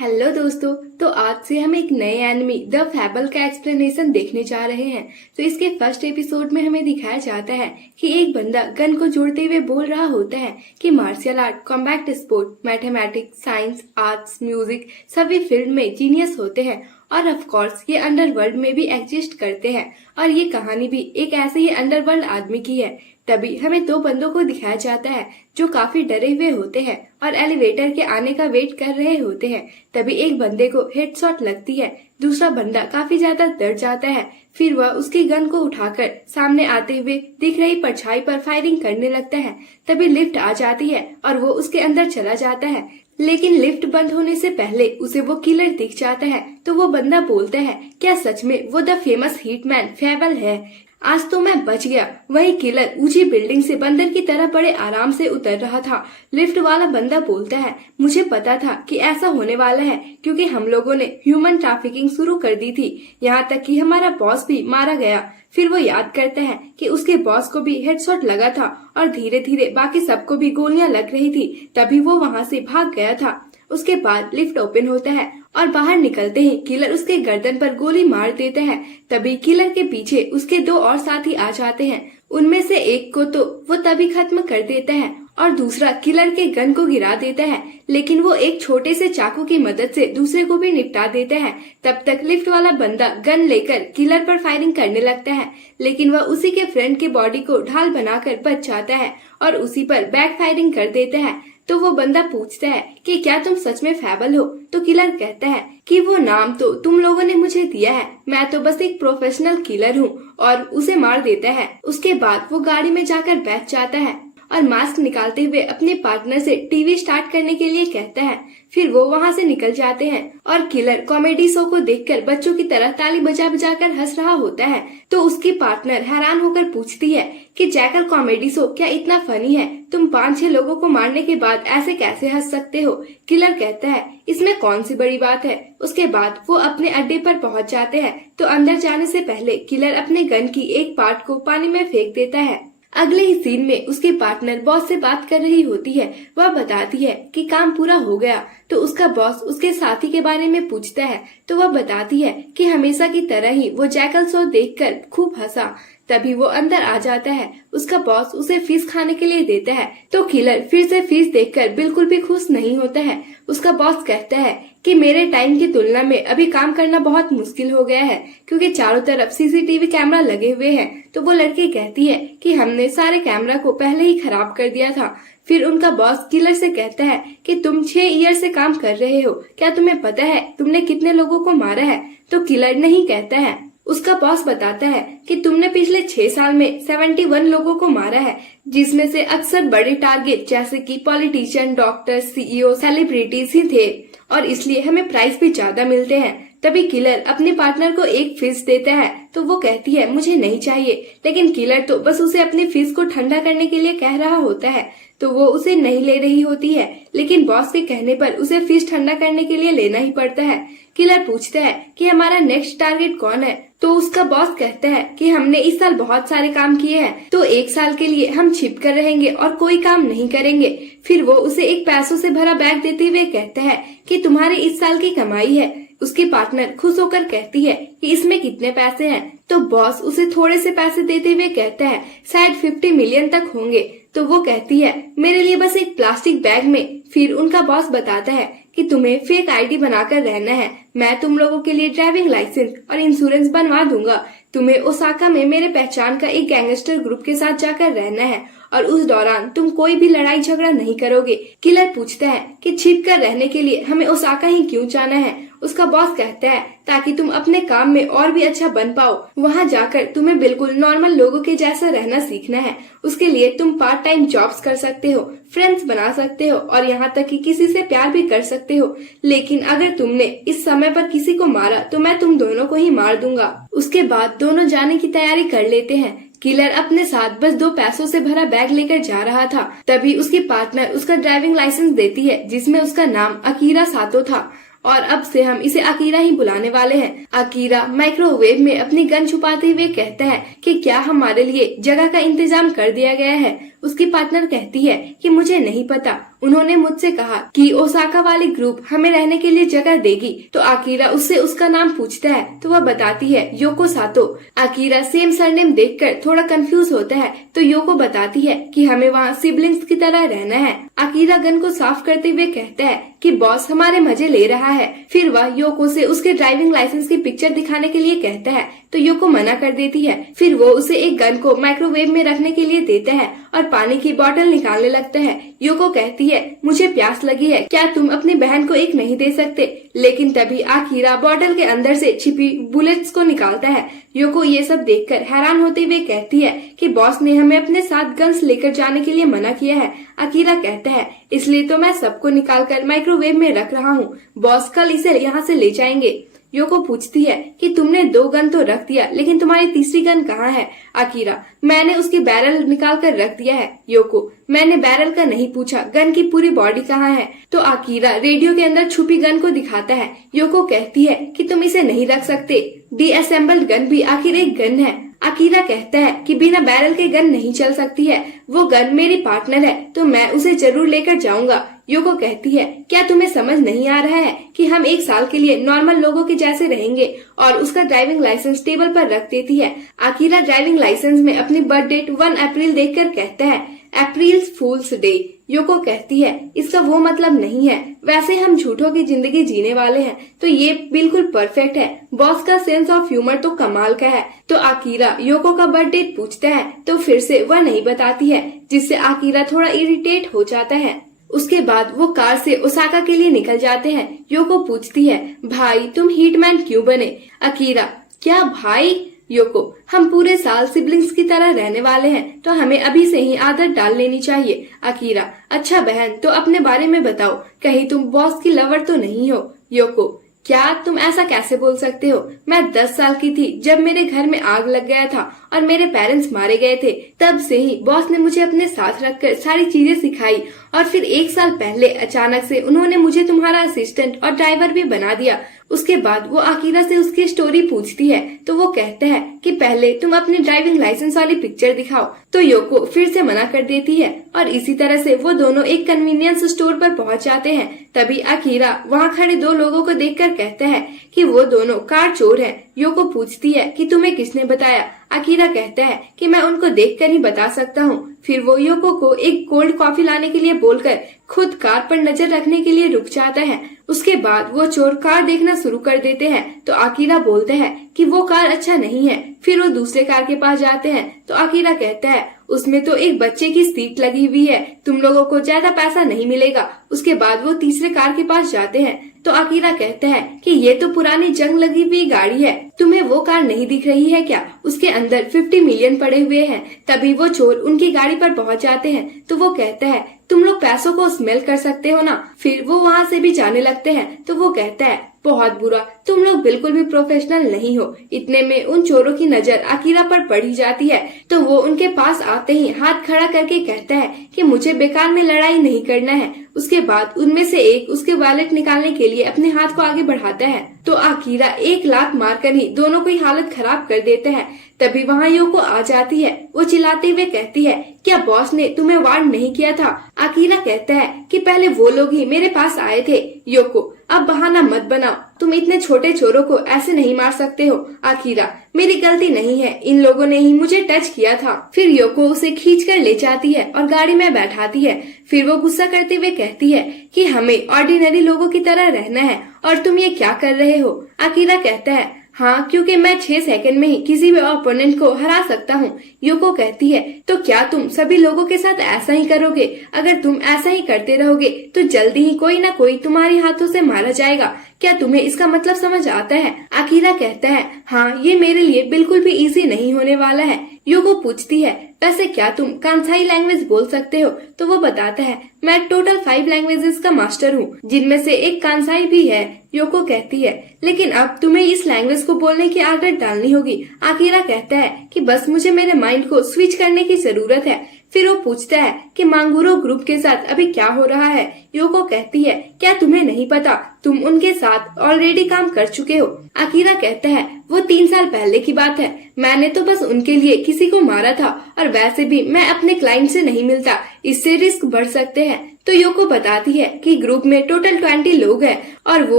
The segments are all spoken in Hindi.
हेलो दोस्तों, तो आज से हम एक नए एनिमी द फैबल का एक्सप्लेनेशन देखने जा रहे हैं। तो इसके फर्स्ट एपिसोड में हमें दिखाया जाता है कि एक बंदा गन को जोड़ते हुए बोल रहा होता है कि martial art, combat sport, mathematics, science, arts, music सभी फील्ड में जीनियस होते हैं और ऑफ कोर्स ये अंडरवर्ल्ड में भी एग्जिस्ट करते हैं। और ये कहानी भी एक ऐसे ही अंडरवर्ल्ड आदमी की है। तभी हमें दो बंदों को दिखाया जाता है जो काफी डरे हुए होते हैं और एलिवेटर के आने का वेट कर रहे होते हैं। तभी एक बंदे को हेडशॉट लगती है, दूसरा बंदा काफी ज्यादा डर जाता है। फिर वह उसकी गन को उठाकर सामने आते हुए दिख रही परछाई पर फायरिंग करने लगता है। तभी लिफ्ट आ जाती है और वो उसके अंदर चला जाता है, लेकिन लिफ्ट बंद होने से पहले उसे वो किलर दिख जाता है। तो वो बंदा बोलता है, क्या सच में वो द फेमस हिटमैन फैबल है? आज तो मैं बच गया। वही किलर ऊंची बिल्डिंग से बंदर की तरह बड़े आराम से उतर रहा था। लिफ्ट वाला बंदा बोलता है, मुझे पता था कि ऐसा होने वाला है क्योंकि हम लोगों ने ह्यूमन ट्रैफिकिंग शुरू कर दी थी, यहाँ तक कि हमारा बॉस भी मारा गया। फिर वो याद करता है कि उसके बॉस को भी हेडशॉट लगा था और धीरे धीरे बाकी सबको भी गोलियां लग रही थी, तभी वो वहाँ से भाग गया था। उसके बाद लिफ्ट ओपन होता है और बाहर निकलते ही किलर उसके गर्दन पर गोली मार देता है। तभी किलर के पीछे उसके दो और साथी आ जाते हैं। उनमें से एक को तो वो तभी खत्म कर देता है और दूसरा किलर के गन को गिरा देता है, लेकिन वो एक छोटे से चाकू की मदद से दूसरे को भी निपटा देता है। तब तक लिफ्ट वाला बंदा गन लेकर किलर पर फायरिंग करने लगता है, लेकिन वह उसी के फ्रेंड के बॉडी को ढाल बनाकर बच जाता है और उसी पर बैक फायरिंग कर देता है। तो वो बंदा पूछता है कि क्या तुम सच में फैबल हो? तो किलर कहता है कि वो नाम तो तुम लोगों ने मुझे दिया है, मैं तो बस एक प्रोफेशनल किलर हूँ, और उसे मार देता है। उसके बाद वो गाड़ी में जाकर बैठ जाता है और मास्क निकालते हुए अपने पार्टनर से टीवी स्टार्ट करने के लिए कहता है। फिर वो वहाँ से निकल जाते हैं और किलर कॉमेडी शो को देखकर बच्चों की तरह ताली बजा बजा कर हंस रहा होता है। तो उसकी पार्टनर हैरान होकर पूछती है कि जैकल, कॉमेडी शो क्या इतना फनी है? तुम 5-6 लोगों को मारने के बाद ऐसे कैसे हंस सकते हो? किलर कहता है, इसमें कौन सी बड़ी बात है। उसके बाद वो अपने अड्डे पर पहुँच जाते हैं। तो अंदर जाने से पहले किलर अपने गन की एक पार्ट को पानी में फेंक देता है। अगले ही सीन में उसकी पार्टनर बॉस से बात कर रही होती है। वह बताती है कि काम पूरा हो गया। तो उसका बॉस उसके साथी के बारे में पूछता है, तो वह बताती है कि हमेशा की तरह ही वो जैकल शो देखकर खूब हंसा। तभी वो अंदर आ जाता है। उसका बॉस उसे फिश खाने के लिए देता है। तो किलर फिर से फिश देखकर बिल्कुल भी खुश नहीं होता है। उसका बॉस कहता है कि मेरे टाइम की तुलना में अभी काम करना बहुत मुश्किल हो गया है क्योंकि चारों तरफ सीसीटीवी कैमरा लगे हुए हैं। तो वो लड़की कहती है कि हमने सारे कैमरा को पहले ही खराब कर दिया था। फिर उनका बॉस किलर से कहता है कि तुम 6 ईयर से काम कर रहे हो, क्या तुम्हें पता है तुमने कितने लोगों को मारा है? तो किलर नहीं कहता है। उसका बॉस बताता है कि तुमने पिछले 6 साल में 71 लोगों को मारा है, जिसमें से अक्सर बड़े टारगेट जैसे कि पॉलिटिशियन, डॉक्टर, सीईओ, सेलिब्रिटीज ही थे और इसलिए हमें प्राइस भी ज्यादा मिलते हैं। तभी किलर अपने पार्टनर को एक फिश देता है। तो वो कहती है, मुझे नहीं चाहिए, लेकिन किलर तो बस उसे अपनी फिश को ठंडा करने के लिए कह रहा होता है। तो वो उसे नहीं ले रही होती है, लेकिन बॉस के कहने पर उसे फिश ठंडा करने के लिए लेना ही पड़ता है। किलर पूछता है कि हमारा नेक्स्ट टारगेट कौन है? तो उसका बॉस कहता है कि हमने इस साल बहुत सारे काम किए हैं, तो 1 साल के लिए हम छिप कर रहेंगे और कोई काम नहीं करेंगे। फिर वो उसे एक पैसों से भरा बैग देते हुए कहता है कि तुम्हारे इस साल की कमाई है। उसकी पार्टनर खुश होकर कहती है कि इसमें कितने पैसे हैं? तो बॉस उसे थोड़े से पैसे देते हुए कहता है शायद 50 मिलियन तक होंगे। तो वो कहती है, मेरे लिए बस एक प्लास्टिक बैग में। फिर उनका बॉस बताता है कि तुम्हें फेक आईडी बनाकर रहना है, मैं तुम लोगों के लिए ड्राइविंग लाइसेंस और इंश्योरेंस बनवा दूंगा। तुम्हें ओसाका में मेरे पहचान का एक गैंगस्टर ग्रुप के साथ जाकर रहना है और उस दौरान तुम कोई भी लड़ाई झगड़ा नहीं करोगे। किलर पूछता है कि छिप कर रहने के लिए हमें ओसाका ही क्यों जाना है? उसका बॉस कहता है ताकि तुम अपने काम में और भी अच्छा बन पाओ। वहाँ जाकर तुम्हें बिल्कुल नॉर्मल लोगों के जैसा रहना सीखना है। उसके लिए तुम पार्ट टाइम जॉब्स कर सकते हो, फ्रेंड्स बना सकते हो और यहाँ तक कि किसी से प्यार भी कर सकते हो। लेकिन अगर तुमने इस समय पर किसी को मारा तो मैं तुम दोनों को ही मार दूंगा। उसके बाद दोनों जाने की तैयारी कर लेते हैं। किलर अपने साथ बस 2 पैसों से भरा बैग लेकर जा रहा था। तभी उसकी पार्टनर उसका ड्राइविंग लाइसेंस देती है, जिसमें उसका नाम अकीरा सातो था और अब से हम इसे अकीरा ही बुलाने वाले हैं। अकीरा माइक्रोवेव में अपनी गन छुपाते हुए कहता है कि क्या हमारे लिए जगह का इंतजाम कर दिया गया है? उसकी पार्टनर कहती है कि मुझे नहीं पता, उन्होंने मुझसे कहा कि ओसाका वाली ग्रुप हमें रहने के लिए जगह देगी। तो आकीरा उससे उसका नाम पूछता है तो वह बताती है योको सातो। आकीरा सेम सरनेम देखकर थोड़ा कंफ्यूज होता है तो योको बताती है कि हमें वहाँ सिबलिंग्स की तरह रहना है। आकीरा गन को साफ करते हुए कहता है कि बॉस हमारे मजे ले रहा है। फिर वह योको से उसके ड्राइविंग लाइसेंस की पिक्चर दिखाने के लिए कहता है तो योको मना कर देती है। फिर वो उसे एक गन को माइक्रोवेव में रखने के लिए देता है और पानी की बोतल निकालने लगता है। योको कहती है मुझे प्यास लगी है, क्या तुम अपनी बहन को एक नहीं दे सकते? लेकिन तभी आकीरा बोतल के अंदर से छिपी बुलेट्स को निकालता है। योको ये सब देखकर हैरान होते हुए कहती है कि बॉस ने हमें अपने साथ गन्स लेकर जाने के लिए मना किया है। आकीरा कहता है इसलिए तो मैं सबको निकालकर माइक्रोवेव में रख रहा हूँ, बॉस कल इसे यहाँ से ले जाएंगे। योको पूछती है कि तुमने 2 गन तो रख दिया, लेकिन तुम्हारी तीसरी गन कहाँ है? आकीरा मैंने उसकी बैरल निकाल कर रख दिया है। योको मैंने बैरल का नहीं पूछा, गन की पूरी बॉडी कहाँ है? तो आकीरा रेडियो के अंदर छुपी गन को दिखाता है। योको कहती है कि तुम इसे नहीं रख सकते, डीअसेंबल्ड गन भी आखिर एक गन है। आकीरा कहता है कि बिना बैरल के गन नहीं चल सकती है, वो गन मेरी पार्टनर है तो मैं उसे जरूर लेकर जाऊंगा। योको कहती है क्या तुम्हें समझ नहीं आ रहा है कि हम 1 साल के लिए नॉर्मल लोगों के जैसे रहेंगे? और उसका ड्राइविंग लाइसेंस टेबल पर रख देती है। आकीरा ड्राइविंग लाइसेंस में अपनी बर्थ डेट 1 अप्रैल देखकर कहता है अप्रैल फूल्स डे। योको कहती है इसका वो मतलब नहीं है, वैसे हम झूठों की जिंदगी जीने वाले हैं तो ये बिल्कुल परफेक्ट है। बॉस का सेंस ऑफ ह्यूमर तो कमाल का है। तो आकीरा योको का बर्थ डेट पूछता है तो फिर से वह नहीं बताती है, जिससे आकीरा थोड़ा इरिटेट हो जाता है। उसके बाद वो कार से ओसाका के लिए निकल जाते हैं। योको पूछती है भाई तुम हिटमैन क्यों बने? आकीरा क्या भाई? योको हम पूरे साल सिबलिंग्स की तरह रहने वाले हैं तो हमें अभी से ही आदत डाल लेनी चाहिए। आकीरा अच्छा बहन तो अपने बारे में बताओ, कहीं तुम बॉस की लवर तो नहीं हो? योको क्या तुम ऐसा कैसे बोल सकते हो? मैं 10 साल की थी जब मेरे घर में आग लग गया था और मेरे पेरेंट्स मारे गए थे। तब से ही बॉस ने मुझे अपने साथ रखकर सारी चीजें सिखाई और फिर 1 साल पहले अचानक से उन्होंने मुझे तुम्हारा असिस्टेंट और ड्राइवर भी बना दिया। उसके बाद वो आकीरा से उसकी स्टोरी पूछती है तो वो कहता है कि पहले तुम अपने ड्राइविंग लाइसेंस वाली पिक्चर दिखाओ। तो योको फिर से मना कर देती है और इसी तरह से वो दोनों एक कन्वीनियंस स्टोर पर पहुंच जाते हैं। तभी आकीरा वहां खड़े 2 लोगों को देखकर कहता है कि वो दोनों कार चोर हैं। योको पूछती है कि तुम्हें किसने बताया? आकीरा कहता है कि मैं उनको देखकर ही बता सकता हूँ। फिर वो योको को एक कोल्ड कॉफी लाने के लिए बोलकर खुद कार पर नजर रखने के लिए रुक जाता है। उसके बाद वो चोर कार देखना शुरू कर देते हैं तो आकीरा बोलता है कि वो कार अच्छा नहीं है। फिर वो दूसरे कार के पास जाते हैं तो आकीरा कहता है उसमें तो एक बच्चे की सीट लगी हुई है, तुम लोगों को ज्यादा पैसा नहीं मिलेगा। उसके बाद वो तीसरे कार के पास जाते हैं तो आकीरा कहता है कि ये तो पुरानी जंग लगी हुई गाड़ी है, तुम्हें वो कार नहीं दिख रही है क्या? उसके अंदर 50 मिलियन पड़े हुए हैं। तभी वो चोर उनकी गाड़ी पर पहुंच जाते हैं तो वो कहता है तुम लोग पैसों को स्मेल कर सकते हो ना? फिर वो वहाँ से भी जाने लगते हैं तो वो कहता है बहुत बुरा, तुम लोग बिल्कुल भी प्रोफेशनल नहीं हो। इतने में उन चोरों की नजर आकीरा पर पड़ी जाती है तो वो उनके पास आते ही हाथ खड़ा करके कहता है कि मुझे बेकार में लड़ाई नहीं करना है। उसके बाद उनमें से एक उसके वॉलेट निकालने के लिए अपने हाथ को आगे बढ़ाता है तो आकीरा 1 लात मारकर ही दोनों की हालत खराब कर देता है। तभी वहाँ योको आ जाती है। वो चिल्लाते हुए कहती है क्या बॉस ने तुम्हें वार्न नहीं किया था? आकीरा कहता है कि पहले वो लोग ही मेरे पास आए थे। योको अब बहाना मत बनाओ, तुम इतने छोटे चोरों को ऐसे नहीं मार सकते हो। आकीरा मेरी गलती नहीं है, इन लोगों ने ही मुझे टच किया था। फिर योको उसे खींच कर ले जाती है और गाड़ी में बैठाती है। फिर वो गुस्सा करते हुए कहती है कि हमें ऑर्डिनरी लोगों की तरह रहना है और तुम ये क्या कर रहे हो? आकीरा कहता है हाँ क्योंकि मैं 6 सेकंड में ही किसी भी ओपोनेंट को हरा सकता हूँ। योको कहती है तो क्या तुम सभी लोगों के साथ ऐसा ही करोगे? अगर तुम ऐसा ही करते रहोगे तो जल्दी ही कोई ना कोई तुम्हारे हाथों से मारा जाएगा। क्या तुम्हें इसका मतलब समझ आता है? आकीरा कहता है हाँ ये मेरे लिए बिल्कुल भी इजी नहीं होने वाला है। योको पूछती है वैसे क्या तुम कांसाई लैंग्वेज बोल सकते हो? तो वो बताता है मैं टोटल 5 लैंग्वेजेस का मास्टर हूँ, जिनमें से एक कांसाई भी है। योको कहती है लेकिन अब तुम्हें इस लैंग्वेज को बोलने की आदत डालनी होगी। आकीरा कहता है कि बस मुझे मेरे माइंड को स्विच करने की जरूरत है। फिर वो पूछता है कि मांगुरो ग्रुप के साथ अभी क्या हो रहा है। योको कहती है, क्या तुम्हें नहीं पता, तुम उनके साथ ऑलरेडी काम कर चुके हो। अकीरा कहता है, वो 3 साल पहले की बात है, मैंने तो बस उनके लिए किसी को मारा था, और वैसे भी मैं अपने क्लाइंट से नहीं मिलता, इससे रिस्क बढ़ सकते हैं। तो योको बताती है कि ग्रुप में टोटल 20 लोग हैं और वो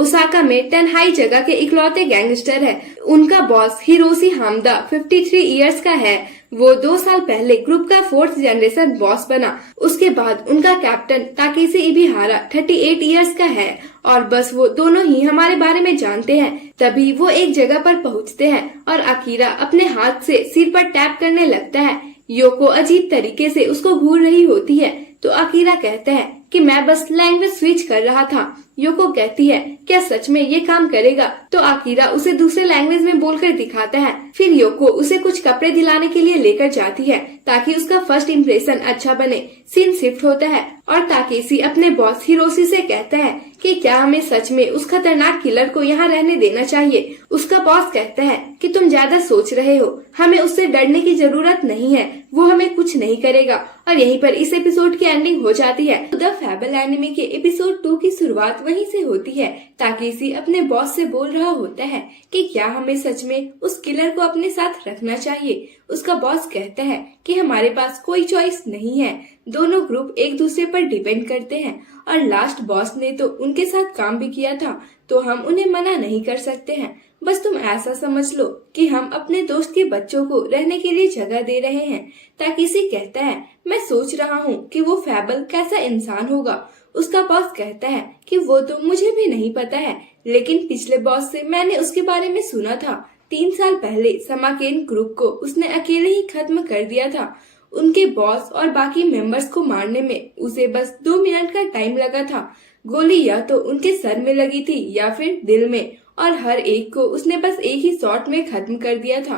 ओसाका में टेनहाई जगह के इकलौते गैंगस्टर है। उनका बॉस हिरोशी हामदा 53 इयर्स का है। वो 2 साल पहले ग्रुप का 4th जनरेशन बॉस बना। उसके बाद उनका कैप्टन ताकेशी इबिहारा 38 इयर्स का है और बस वो दोनों ही हमारे बारे में जानते हैं। तभी वो एक जगह पर पहुंचते हैं और अकीरा अपने हाथ से सिर पर टैप करने लगता है। योको अजीब तरीके से उसको घूर रही होती है तो अकीरा कहता है कि मैं बस लैंग्वेज स्विच कर रहा था। योको कहती है, क्या सच में ये काम करेगा? तो अकीरा उसे दूसरे लैंग्वेज में बोलकर दिखाता है। फिर योको उसे कुछ कपड़े दिलाने के लिए लेकर जाती है ताकि उसका फर्स्ट इम्प्रेशन अच्छा बने। सीन शिफ्ट होता है और ताकेशी अपने बॉस हिरोशी से कहता है कि क्या हमें सच में उस खतरनाक किलर को यहाँ रहने देना चाहिए। उसका बॉस कहता है कि तुम ज्यादा सोच रहे हो, हमें उससे डरने की जरूरत नहीं है, वो हमें कुछ नहीं करेगा। और यहीं पर इस एपिसोड की एंडिंग हो जाती है। द फेबल एनिमे के एपिसोड 2 की शुरुआत वहीं से होती है। ताकेशी अपने बॉस से बोल रहा होता है कि क्या हमें सच में उस किलर को अपने साथ रखना चाहिए। उसका बॉस कहता है कि हमारे पास कोई चॉइस नहीं है, दोनों ग्रुप एक दूसरे पर डिपेंड करते हैं और लास्ट बॉस ने तो उनके साथ काम भी किया था, तो हम उन्हें मना नहीं कर सकते हैं। बस तुम ऐसा समझ लो कि हम अपने दोस्त के बच्चों को रहने के लिए जगह दे रहे हैं। ताकेशी कहता है, मैं सोच रहा हूँ कि वो फेबल कैसा इंसान होगा। उसका बॉस कहता है कि वो तो मुझे भी नहीं पता है, लेकिन पिछले बॉस से मैंने उसके बारे में सुना था। 3 साल पहले समाकेन ग्रुप को उसने अकेले ही खत्म कर दिया था। उनके बॉस और बाकी मेंबर्स को मारने में उसे बस 2 मिनट का टाइम लगा था। गोली या तो उनके सर में लगी थी या फिर दिल में, और हर एक को उसने बस एक ही शॉट में खत्म कर दिया था।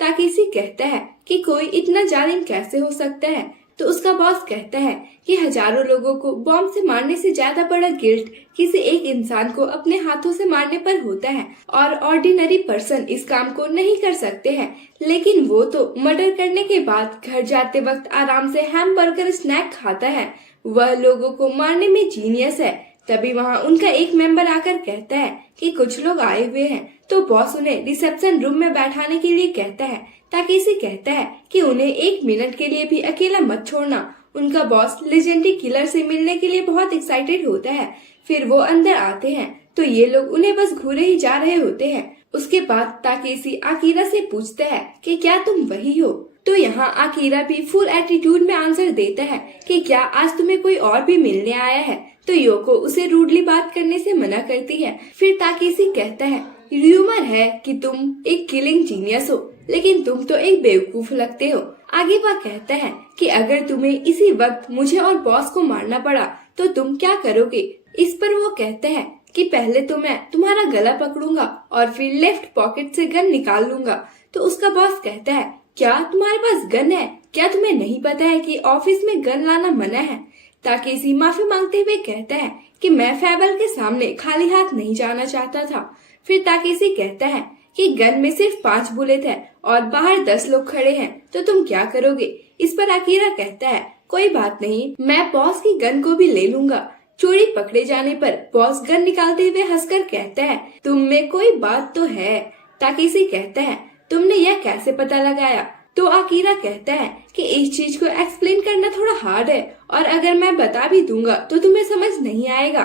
ताकेशी कहता है कि कोई इतना जालिम कैसे हो सकता है। तो उसका बॉस कहता है कि हजारों लोगों को बॉम्ब से मारने से ज्यादा बड़ा गिल्ट किसी एक इंसान को अपने हाथों से मारने पर होता है, और ऑर्डिनरी पर्सन इस काम को नहीं कर सकते हैं। लेकिन वो तो मर्डर करने के बाद घर जाते वक्त आराम से हैमबर्गर स्नैक खाता है। वह लोगों को मारने में जीनियस है। तभी वहाँ उनका एक मेंबर आकर कहता है कि कुछ लोग आए हुए हैं। तो बॉस उन्हें रिसेप्शन रूम में बैठाने के लिए कहता है। ताकेशी कहता है कि उन्हें 1 मिनट के लिए भी अकेला मत छोड़ना। उनका बॉस लेजेंडरी किलर से मिलने के लिए बहुत एक्साइटेड होता है। फिर वो अंदर आते हैं तो ये लोग उन्हें बस घूरे ही जा रहे होते हैं। उसके बाद ताकेशी अकीरा से पूछता है कि क्या तुम वही हो? तो यहाँ अकीरा भी फुल एटीट्यूड में आंसर देता है कि क्या आज तुम्हें कोई और भी मिलने आया है? तो योको उसे रूडली बात करने से मना करती है। फिर ताकेशी कहता है, र्यूमर है कि तुम एक किलिंग जीनियस हो, लेकिन तुम तो एक बेवकूफ लगते हो। आगे वह कहता है कि अगर तुम्हें इसी वक्त मुझे और बॉस को मारना पड़ा तो तुम क्या करोगे? इस पर वो कहता है कि पहले तो मैं तुम्हारा गला पकड़ूंगा और फिर लेफ्ट पॉकेट से गन निकाल लूंगा। तो उसका बॉस कहता है, क्या तुम्हारे पास गन है? क्या तुम्हें नहीं पता है कि ऑफिस में गन लाना मना है? ताकेशी माफी मांगते हुए कहता है कि मैं फेबल के सामने खाली हाथ नहीं जाना चाहता था। फिर ताकेशी कहता है कि गन में सिर्फ 5 बुलेट है और बाहर 10 लोग खड़े हैं, तो तुम क्या करोगे? इस पर अकीरा कहता है, कोई बात नहीं, मैं बॉस की गन को भी ले लूंगा। चोरी पकड़े जाने पर बॉस गन निकालते हुए हंसकर कहता है, तुम में कोई बात तो है। ताकेशी कहता है, तुमने यह कैसे पता लगाया? तो अकीरा कहता है कि इस चीज को एक्सप्लेन करना थोड़ा हार्ड है और अगर मैं बता भी दूंगा तो तुम्हें समझ नहीं आएगा।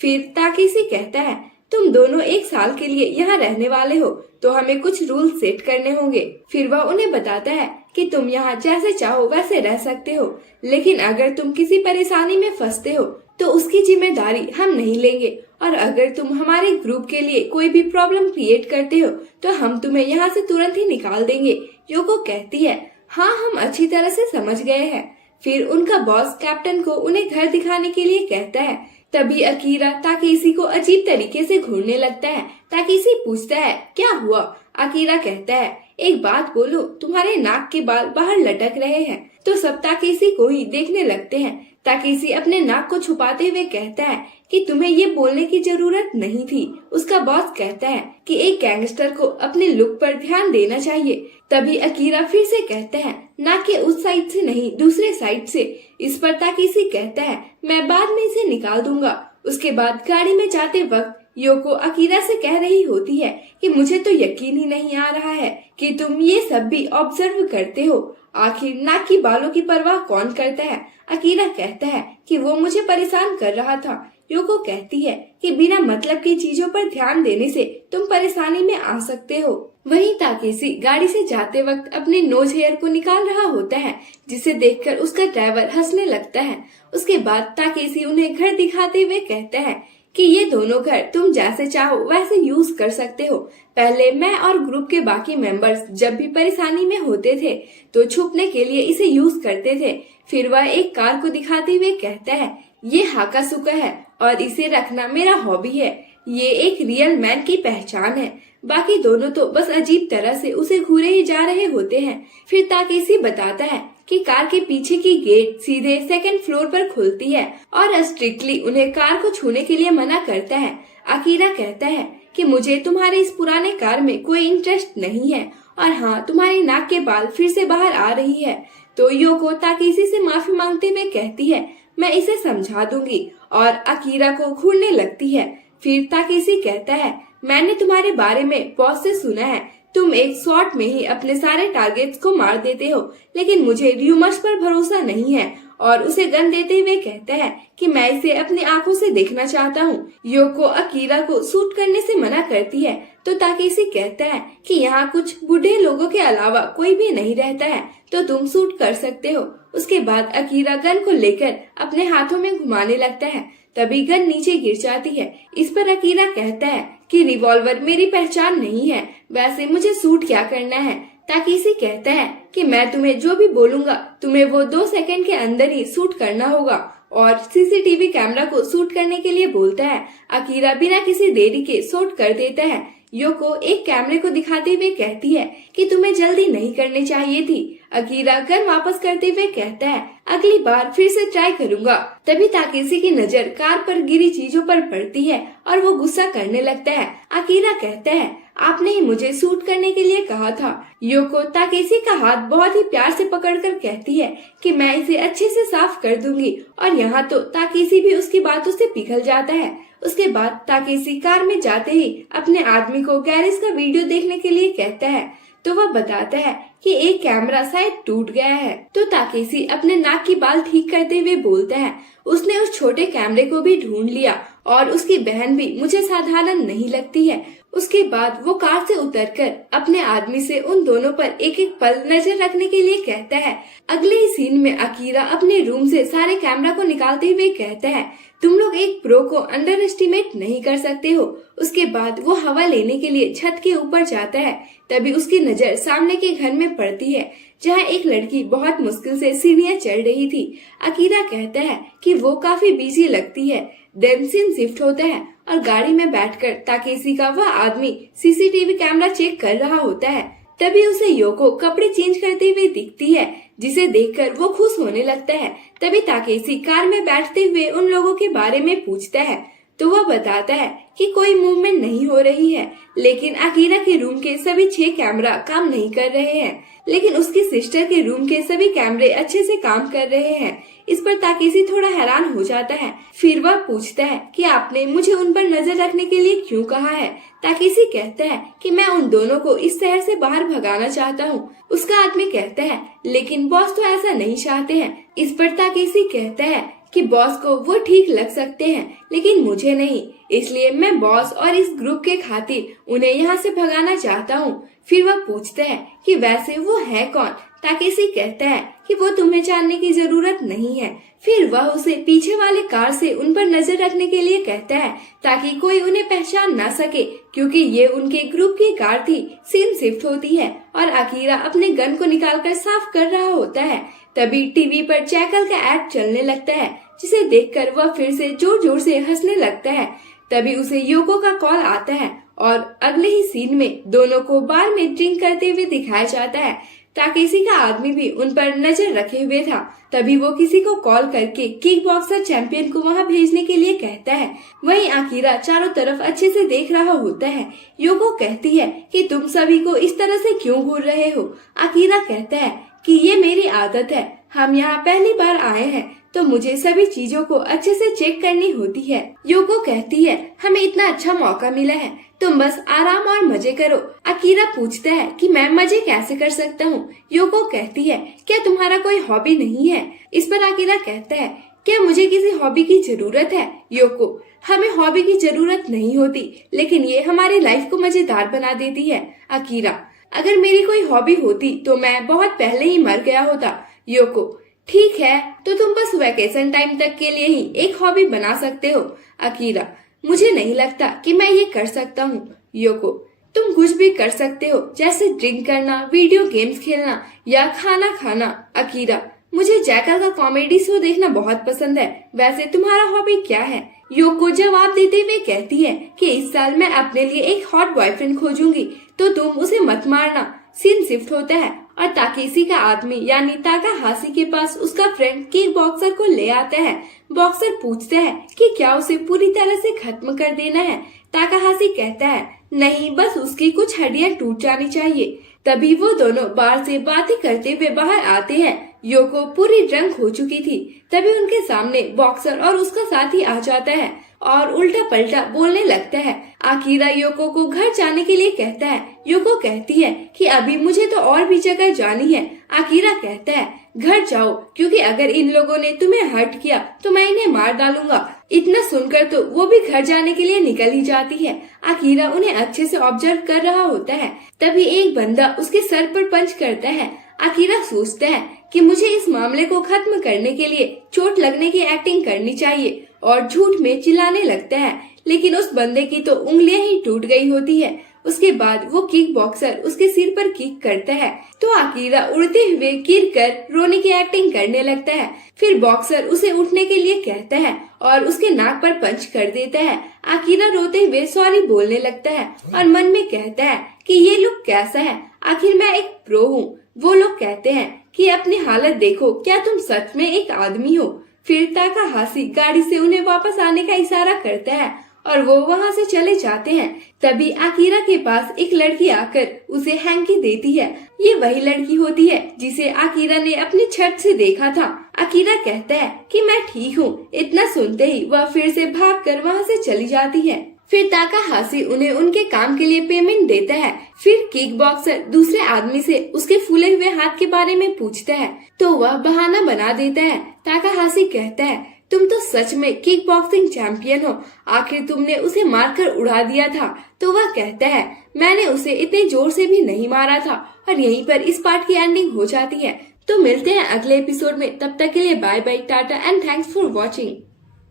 फिर ताकेशी कहता है, तुम दोनों 1 साल के लिए यहाँ रहने वाले हो तो हमें कुछ रूल सेट करने होंगे। फिर वह उन्हें बताता है कि तुम यहाँ जैसे चाहो वैसे रह सकते हो, लेकिन अगर तुम किसी परेशानी में फंसते हो तो उसकी जिम्मेदारी हम नहीं लेंगे, और अगर तुम हमारे ग्रुप के लिए कोई भी प्रॉब्लम क्रिएट करते हो तो हम तुम्हें यहाँ से तुरंत ही निकाल देंगे। योको कहती है, हाँ हम अच्छी तरह से समझ गए हैं। फिर उनका बॉस कैप्टन को उन्हें घर दिखाने के लिए कहता है। तभी अकीरा ताकेशी को अजीब तरीके से घूरने लगता है। ताकेशी पूछता है, क्या हुआ? अकीरा कहता है, एक बात बोलो, तुम्हारे नाक के बाल बाहर लटक रहे हैं। तो सब ताकेशी को ही देखने लगते हैं। ताकेशी अपने नाक को छुपाते हुए कहता है कि तुम्हें ये बोलने की जरूरत नहीं थी। उसका बॉस कहता है कि एक गैंगस्टर को अपने लुक पर ध्यान देना चाहिए। तभी अकीरा फिर से कहता है, ना कि उस साइड से नहीं, दूसरे साइड से। इस पर ताकेशी कहता है, मैं बाद में इसे निकाल दूंगा। उसके बाद गाड़ी में जाते वक्त योको अकीरा से कह रही होती है कि मुझे तो यकीन ही नहीं आ रहा है कि तुम ये सब भी ऑब्जर्व करते हो। आखिर नाक की बालों की परवाह कौन करता है। अकीरा कहता है कि वो मुझे परेशान कर रहा था। योको कहती है कि बिना मतलब की चीजों पर ध्यान देने से तुम परेशानी में आ सकते हो। वहीं ताकेशी गाड़ी से जाते वक्त अपने नोज हेयर को निकाल रहा होता है, जिसे देखकर उसका ड्राइवर हंसने लगता है। उसके बाद ताकेशी उन्हें घर दिखाते हुए कहता है कि ये दोनों घर तुम जैसे चाहो वैसे यूज कर सकते हो। पहले मैं और ग्रुप के बाकी मेंबर्स जब भी परेशानी में होते थे तो छुपने के लिए इसे यूज करते थे। फिर वह एक कार को दिखाते हुए कहता है, ये हाकासुका है और इसे रखना मेरा हॉबी है। ये एक रियल मैन की पहचान है। बाकी दोनों तो बस अजीब तरह से उसे घूरे ही जा रहे होते हैं। फिर ताकेशी बताता है कि कार के पीछे की गेट सीधे सेकंड फ्लोर पर खुलती है और स्ट्रिक्टली उन्हें कार को छूने के लिए मना करता है। अकीरा कहता है कि मुझे तुम्हारे इस पुराने कार में कोई इंटरेस्ट नहीं है और हाँ, तुम्हारी नाक के बाल फिर से बाहर आ रही है। तो योको ताकेशी से माफी मांगते हुए कहती है, मैं इसे समझा दूंगी, और अकीरा को घूरने लगती है। फिर ताकेशी कहता है, मैंने तुम्हारे बारे में बॉस से सुना है, तुम एक शॉट में ही अपने सारे टारगेट्स को मार देते हो, लेकिन मुझे र्यूमर्स पर भरोसा नहीं है। और उसे गन देते हुए कहता है कि मैं इसे अपनी आंखों से देखना चाहता हूँ। योको अकीरा को शूट करने से मना करती है तो ताकेशी कहता है कि यहाँ कुछ बूढ़े लोगों के अलावा कोई भी नहीं रहता है, तो तुम शूट कर सकते हो। उसके बाद अकीरा गन को लेकर अपने हाथों में घुमाने लगता है। तभी गन नीचे गिर जाती है। इस पर अकीरा कहता है कि रिवॉल्वर मेरी पहचान नहीं है, वैसे मुझे शूट क्या करना है। ताकेशी कहता है कि मैं तुम्हें जो भी बोलूंगा तुम्हें वो 2 सेकंड के अंदर ही शूट करना होगा, और सीसीटीवी कैमरा को शूट करने के लिए बोलता है। अकीरा बिना किसी देरी के शूट कर देता है। योको एक कैमरे को दिखाते हुए कहती है कि तुम्हें जल्दी नहीं करनी चाहिए थी। अकीरा गन वापस करते हुए कहता है, अगली बार फिर से ट्राई करूंगा। तभी ताकेशी की नजर कार पर गिरी चीजों पर पड़ती है और वो गुस्सा करने लगता है। अकीरा कहता है, आपने ही मुझे शूट करने के लिए कहा था। योको ताकेशी का हाथ बहुत ही प्यार से पकड़कर कहती है कि मैं इसे अच्छे से साफ कर दूंगी, और यहाँ तो ताकेशी भी उसकी बातों से पिघल जाता है। उसके बाद ताकेशी कार में जाते ही अपने आदमी को गैरेज का वीडियो देखने के लिए कहता है, तो वह बताता है कि एक कैमरा शायद टूट गया है। तो ताकेशी अपने नाक की बाल ठीक करते हुए बोलता है, उसने उस छोटे कैमरे को भी ढूंढ लिया और उसकी बहन भी मुझे साधारण नहीं लगती है। उसके बाद वो कार से उतरकर अपने आदमी से उन दोनों पर एक एक पल नजर रखने के लिए कहता है। अगले ही सीन में अकीरा अपने रूम से सारे कैमरा को निकालते हुए कहता है, तुम लोग एक प्रो को अंडर एस्टिमेट नहीं कर सकते हो। उसके बाद वो हवा लेने के लिए छत के ऊपर जाता है। तभी उसकी नजर सामने के घर में पड़ती है, जहाँ एक लड़की बहुत मुश्किल से सीढ़ियाँ चढ़ रही थी। अकीरा कहता है कि वो काफी बिजी लगती है। डेमसिन शिफ्ट होता है और गाड़ी में बैठकर ताकेशी का वह आदमी सीसीटीवी कैमरा चेक कर रहा होता है। तभी उसे योको कपड़े चेंज करते हुए दिखती है, जिसे देखकर वो खुश होने लगता है। तभी ताकेशी कार में बैठते हुए उन लोगों के बारे में पूछता है, तो वह बताता है कि कोई मूवमेंट नहीं हो रही है, लेकिन अकीरा के रूम के सभी 6 कैमरा काम नहीं कर रहे हैं, लेकिन उसकी सिस्टर के रूम के सभी कैमरे अच्छे से काम कर रहे हैं। इस पर ताकेशी थोड़ा हैरान हो जाता है। फिर वह पूछता है कि आपने मुझे उन पर नजर रखने के लिए क्यों कहा है। ताकेशी कहता है कि मैं उन दोनों को इस शहर से बाहर भगाना चाहता हूँ। उसका आदमी कहता है, लेकिन बॉस तो ऐसा नहीं चाहते हैं। इस पर ताकेशी कहता है कि बॉस को वो ठीक लग सकते हैं, लेकिन मुझे नहीं, इसलिए मैं बॉस और इस ग्रुप के खातिर उन्हें यहाँ से भगाना चाहता हूँ। फिर वह पूछता है कि वैसे वो है कौन। ताकेशी कहता है कि वो तुम्हें जानने की जरूरत नहीं है। फिर वह उसे पीछे वाले कार से उन पर नजर रखने के लिए कहता है, ताकि कोई उन्हें पहचान ना सके, क्योंकि ये उनके ग्रुप की कार थी। सीन शिफ्ट होती है और अकीरा अपने गन को निकालकर साफ कर रहा होता है। तभी टीवी पर जैकल का ऐड चलने लगता है, जिसे देखकर वह फिर से जोर जोर से हंसने लगता है। तभी उसे योको का कॉल आता है और अगले ही सीन में दोनों को बार में ड्रिंक करते हुए दिखाया जाता है। ताकेसी का आदमी भी उन पर नजर रखे हुए था। तभी वो किसी को कॉल करके किक बॉक्सर चैंपियन को वहाँ भेजने के लिए कहता है। वहीं आकिरा चारों तरफ अच्छे से देख रहा होता है। योको कहती है कि तुम सभी को इस तरह से क्यों घूर रहे हो। आकिरा कहता है कि ये मेरी आदत है, हम यहाँ पहली बार आए हैं तो मुझे सभी चीजों को अच्छे से चेक करनी होती है। योको कहती है हमें इतना अच्छा मौका मिला है, तुम बस आराम और मजे करो। आकिरा पूछता है कि मैं मजे कैसे कर सकता हूँ। योको कहती है क्या तुम्हारा कोई हॉबी नहीं है। इस पर आकिरा कहता है क्या मुझे किसी हॉबी की जरूरत है। योको हमें हॉबी की जरूरत नहीं होती, लेकिन ये हमारी लाइफ को मजेदार बना देती है। आकिरा अगर मेरी कोई हॉबी होती तो मैं बहुत पहले ही मर गया होता। योको ठीक है, तो तुम बस वैकेशन टाइम तक के लिए ही एक हॉबी बना सकते हो। आकिरा मुझे नहीं लगता कि मैं ये कर सकता हूँ। योको तुम कुछ भी कर सकते हो, जैसे ड्रिंक करना, वीडियो गेम्स खेलना या खाना खाना। आकिरा मुझे जैकल का कॉमेडी शो देखना बहुत पसंद है, वैसे तुम्हारा हॉबी क्या है। योको जवाब देते हुए कहती है कि इस साल मैं अपने लिए एक हॉट बॉयफ्रेंड खोजूंगी, तो तुम उसे मत मारना। सीन शिफ्ट होता है और ताकेसी का आदमी यानी ताकाहाशी के पास उसका फ्रेंड किक बॉक्सर को ले आता है। बॉक्सर पूछता है कि क्या उसे पूरी तरह से खत्म कर देना है। ताकाहाशी कहता है नहीं, बस उसकी कुछ हड्डियां टूट जानी चाहिए। तभी वो दोनों बाहर से बातें करते हुए बाहर आते हैं। योको पूरी ड्रंक हो चुकी थी। तभी उनके सामने बॉक्सर और उसका साथी आ जाता है और उल्टा पलटा बोलने लगता है। आकिरा योको को घर जाने के लिए कहता है। योको कहती है कि अभी मुझे तो और भी जगह जानी है। आकिरा कहता है घर जाओ, क्योंकि अगर इन लोगों ने तुम्हें हर्ट किया तो मैं इन्हें मार डालूंगा। इतना सुनकर तो वो भी घर जाने के लिए निकल ही जाती है। आकिरा उन्हें अच्छे से ऑब्जर्व कर रहा होता है। तभी एक बंदा उसके सर पर पंच करता है। आकिरा सोचता है कि मुझे इस मामले को खत्म करने के लिए चोट लगने की एक्टिंग करनी चाहिए और झूठ में चिल्लाने लगता है, लेकिन उस बंदे की तो उंगलियां ही टूट गई होती है। उसके बाद वो किक बॉक्सर उसके सिर पर किक करता है तो आकिरा उड़ते हुए गिर कर रोने की एक्टिंग करने लगता है। फिर बॉक्सर उसे उठने के लिए कहता है और उसके नाक पर पंच कर देता है। आकिरा रोते हुए सॉरी बोलने लगता है और मन में कहता है कि ये लुक कैसा है, आखिर मैं एक प्रो हूँ। वो लोग कहते हैं कि अपनी हालत देखो, क्या तुम सच में एक आदमी हो। फिर ताकाहाशी गाड़ी से उन्हें वापस आने का इशारा करता है और वो वहाँ से चले जाते हैं। तभी आकिरा के पास एक लड़की आकर उसे हैंकी देती है। ये वही लड़की होती है जिसे आकिरा ने अपनी छत से देखा था। आकिरा कहता है कि मैं ठीक हूँ। इतना सुनते ही वह फिर से भागकर वहाँ से चली जाती है। फिर ताकाहाशी उन्हें उनके काम के लिए पेमेंट देता है। फिर किक बॉक्सर दूसरे आदमी से उसके फूले हुए हाथ के बारे में पूछता है तो वह बहाना बना देता है। ताकाहाशी कहता है तुम तो सच में किक बॉक्सिंग चैंपियन हो, आखिर तुमने उसे मारकर उड़ा दिया था। तो वह कहता है मैंने उसे इतने जोर से भी नहीं मारा था। और यहीं पर इस पार्ट की एंडिंग हो जाती है। तो मिलते हैं अगले एपिसोड में, तब तक के लिए bye bye, Tata and thanks for watching.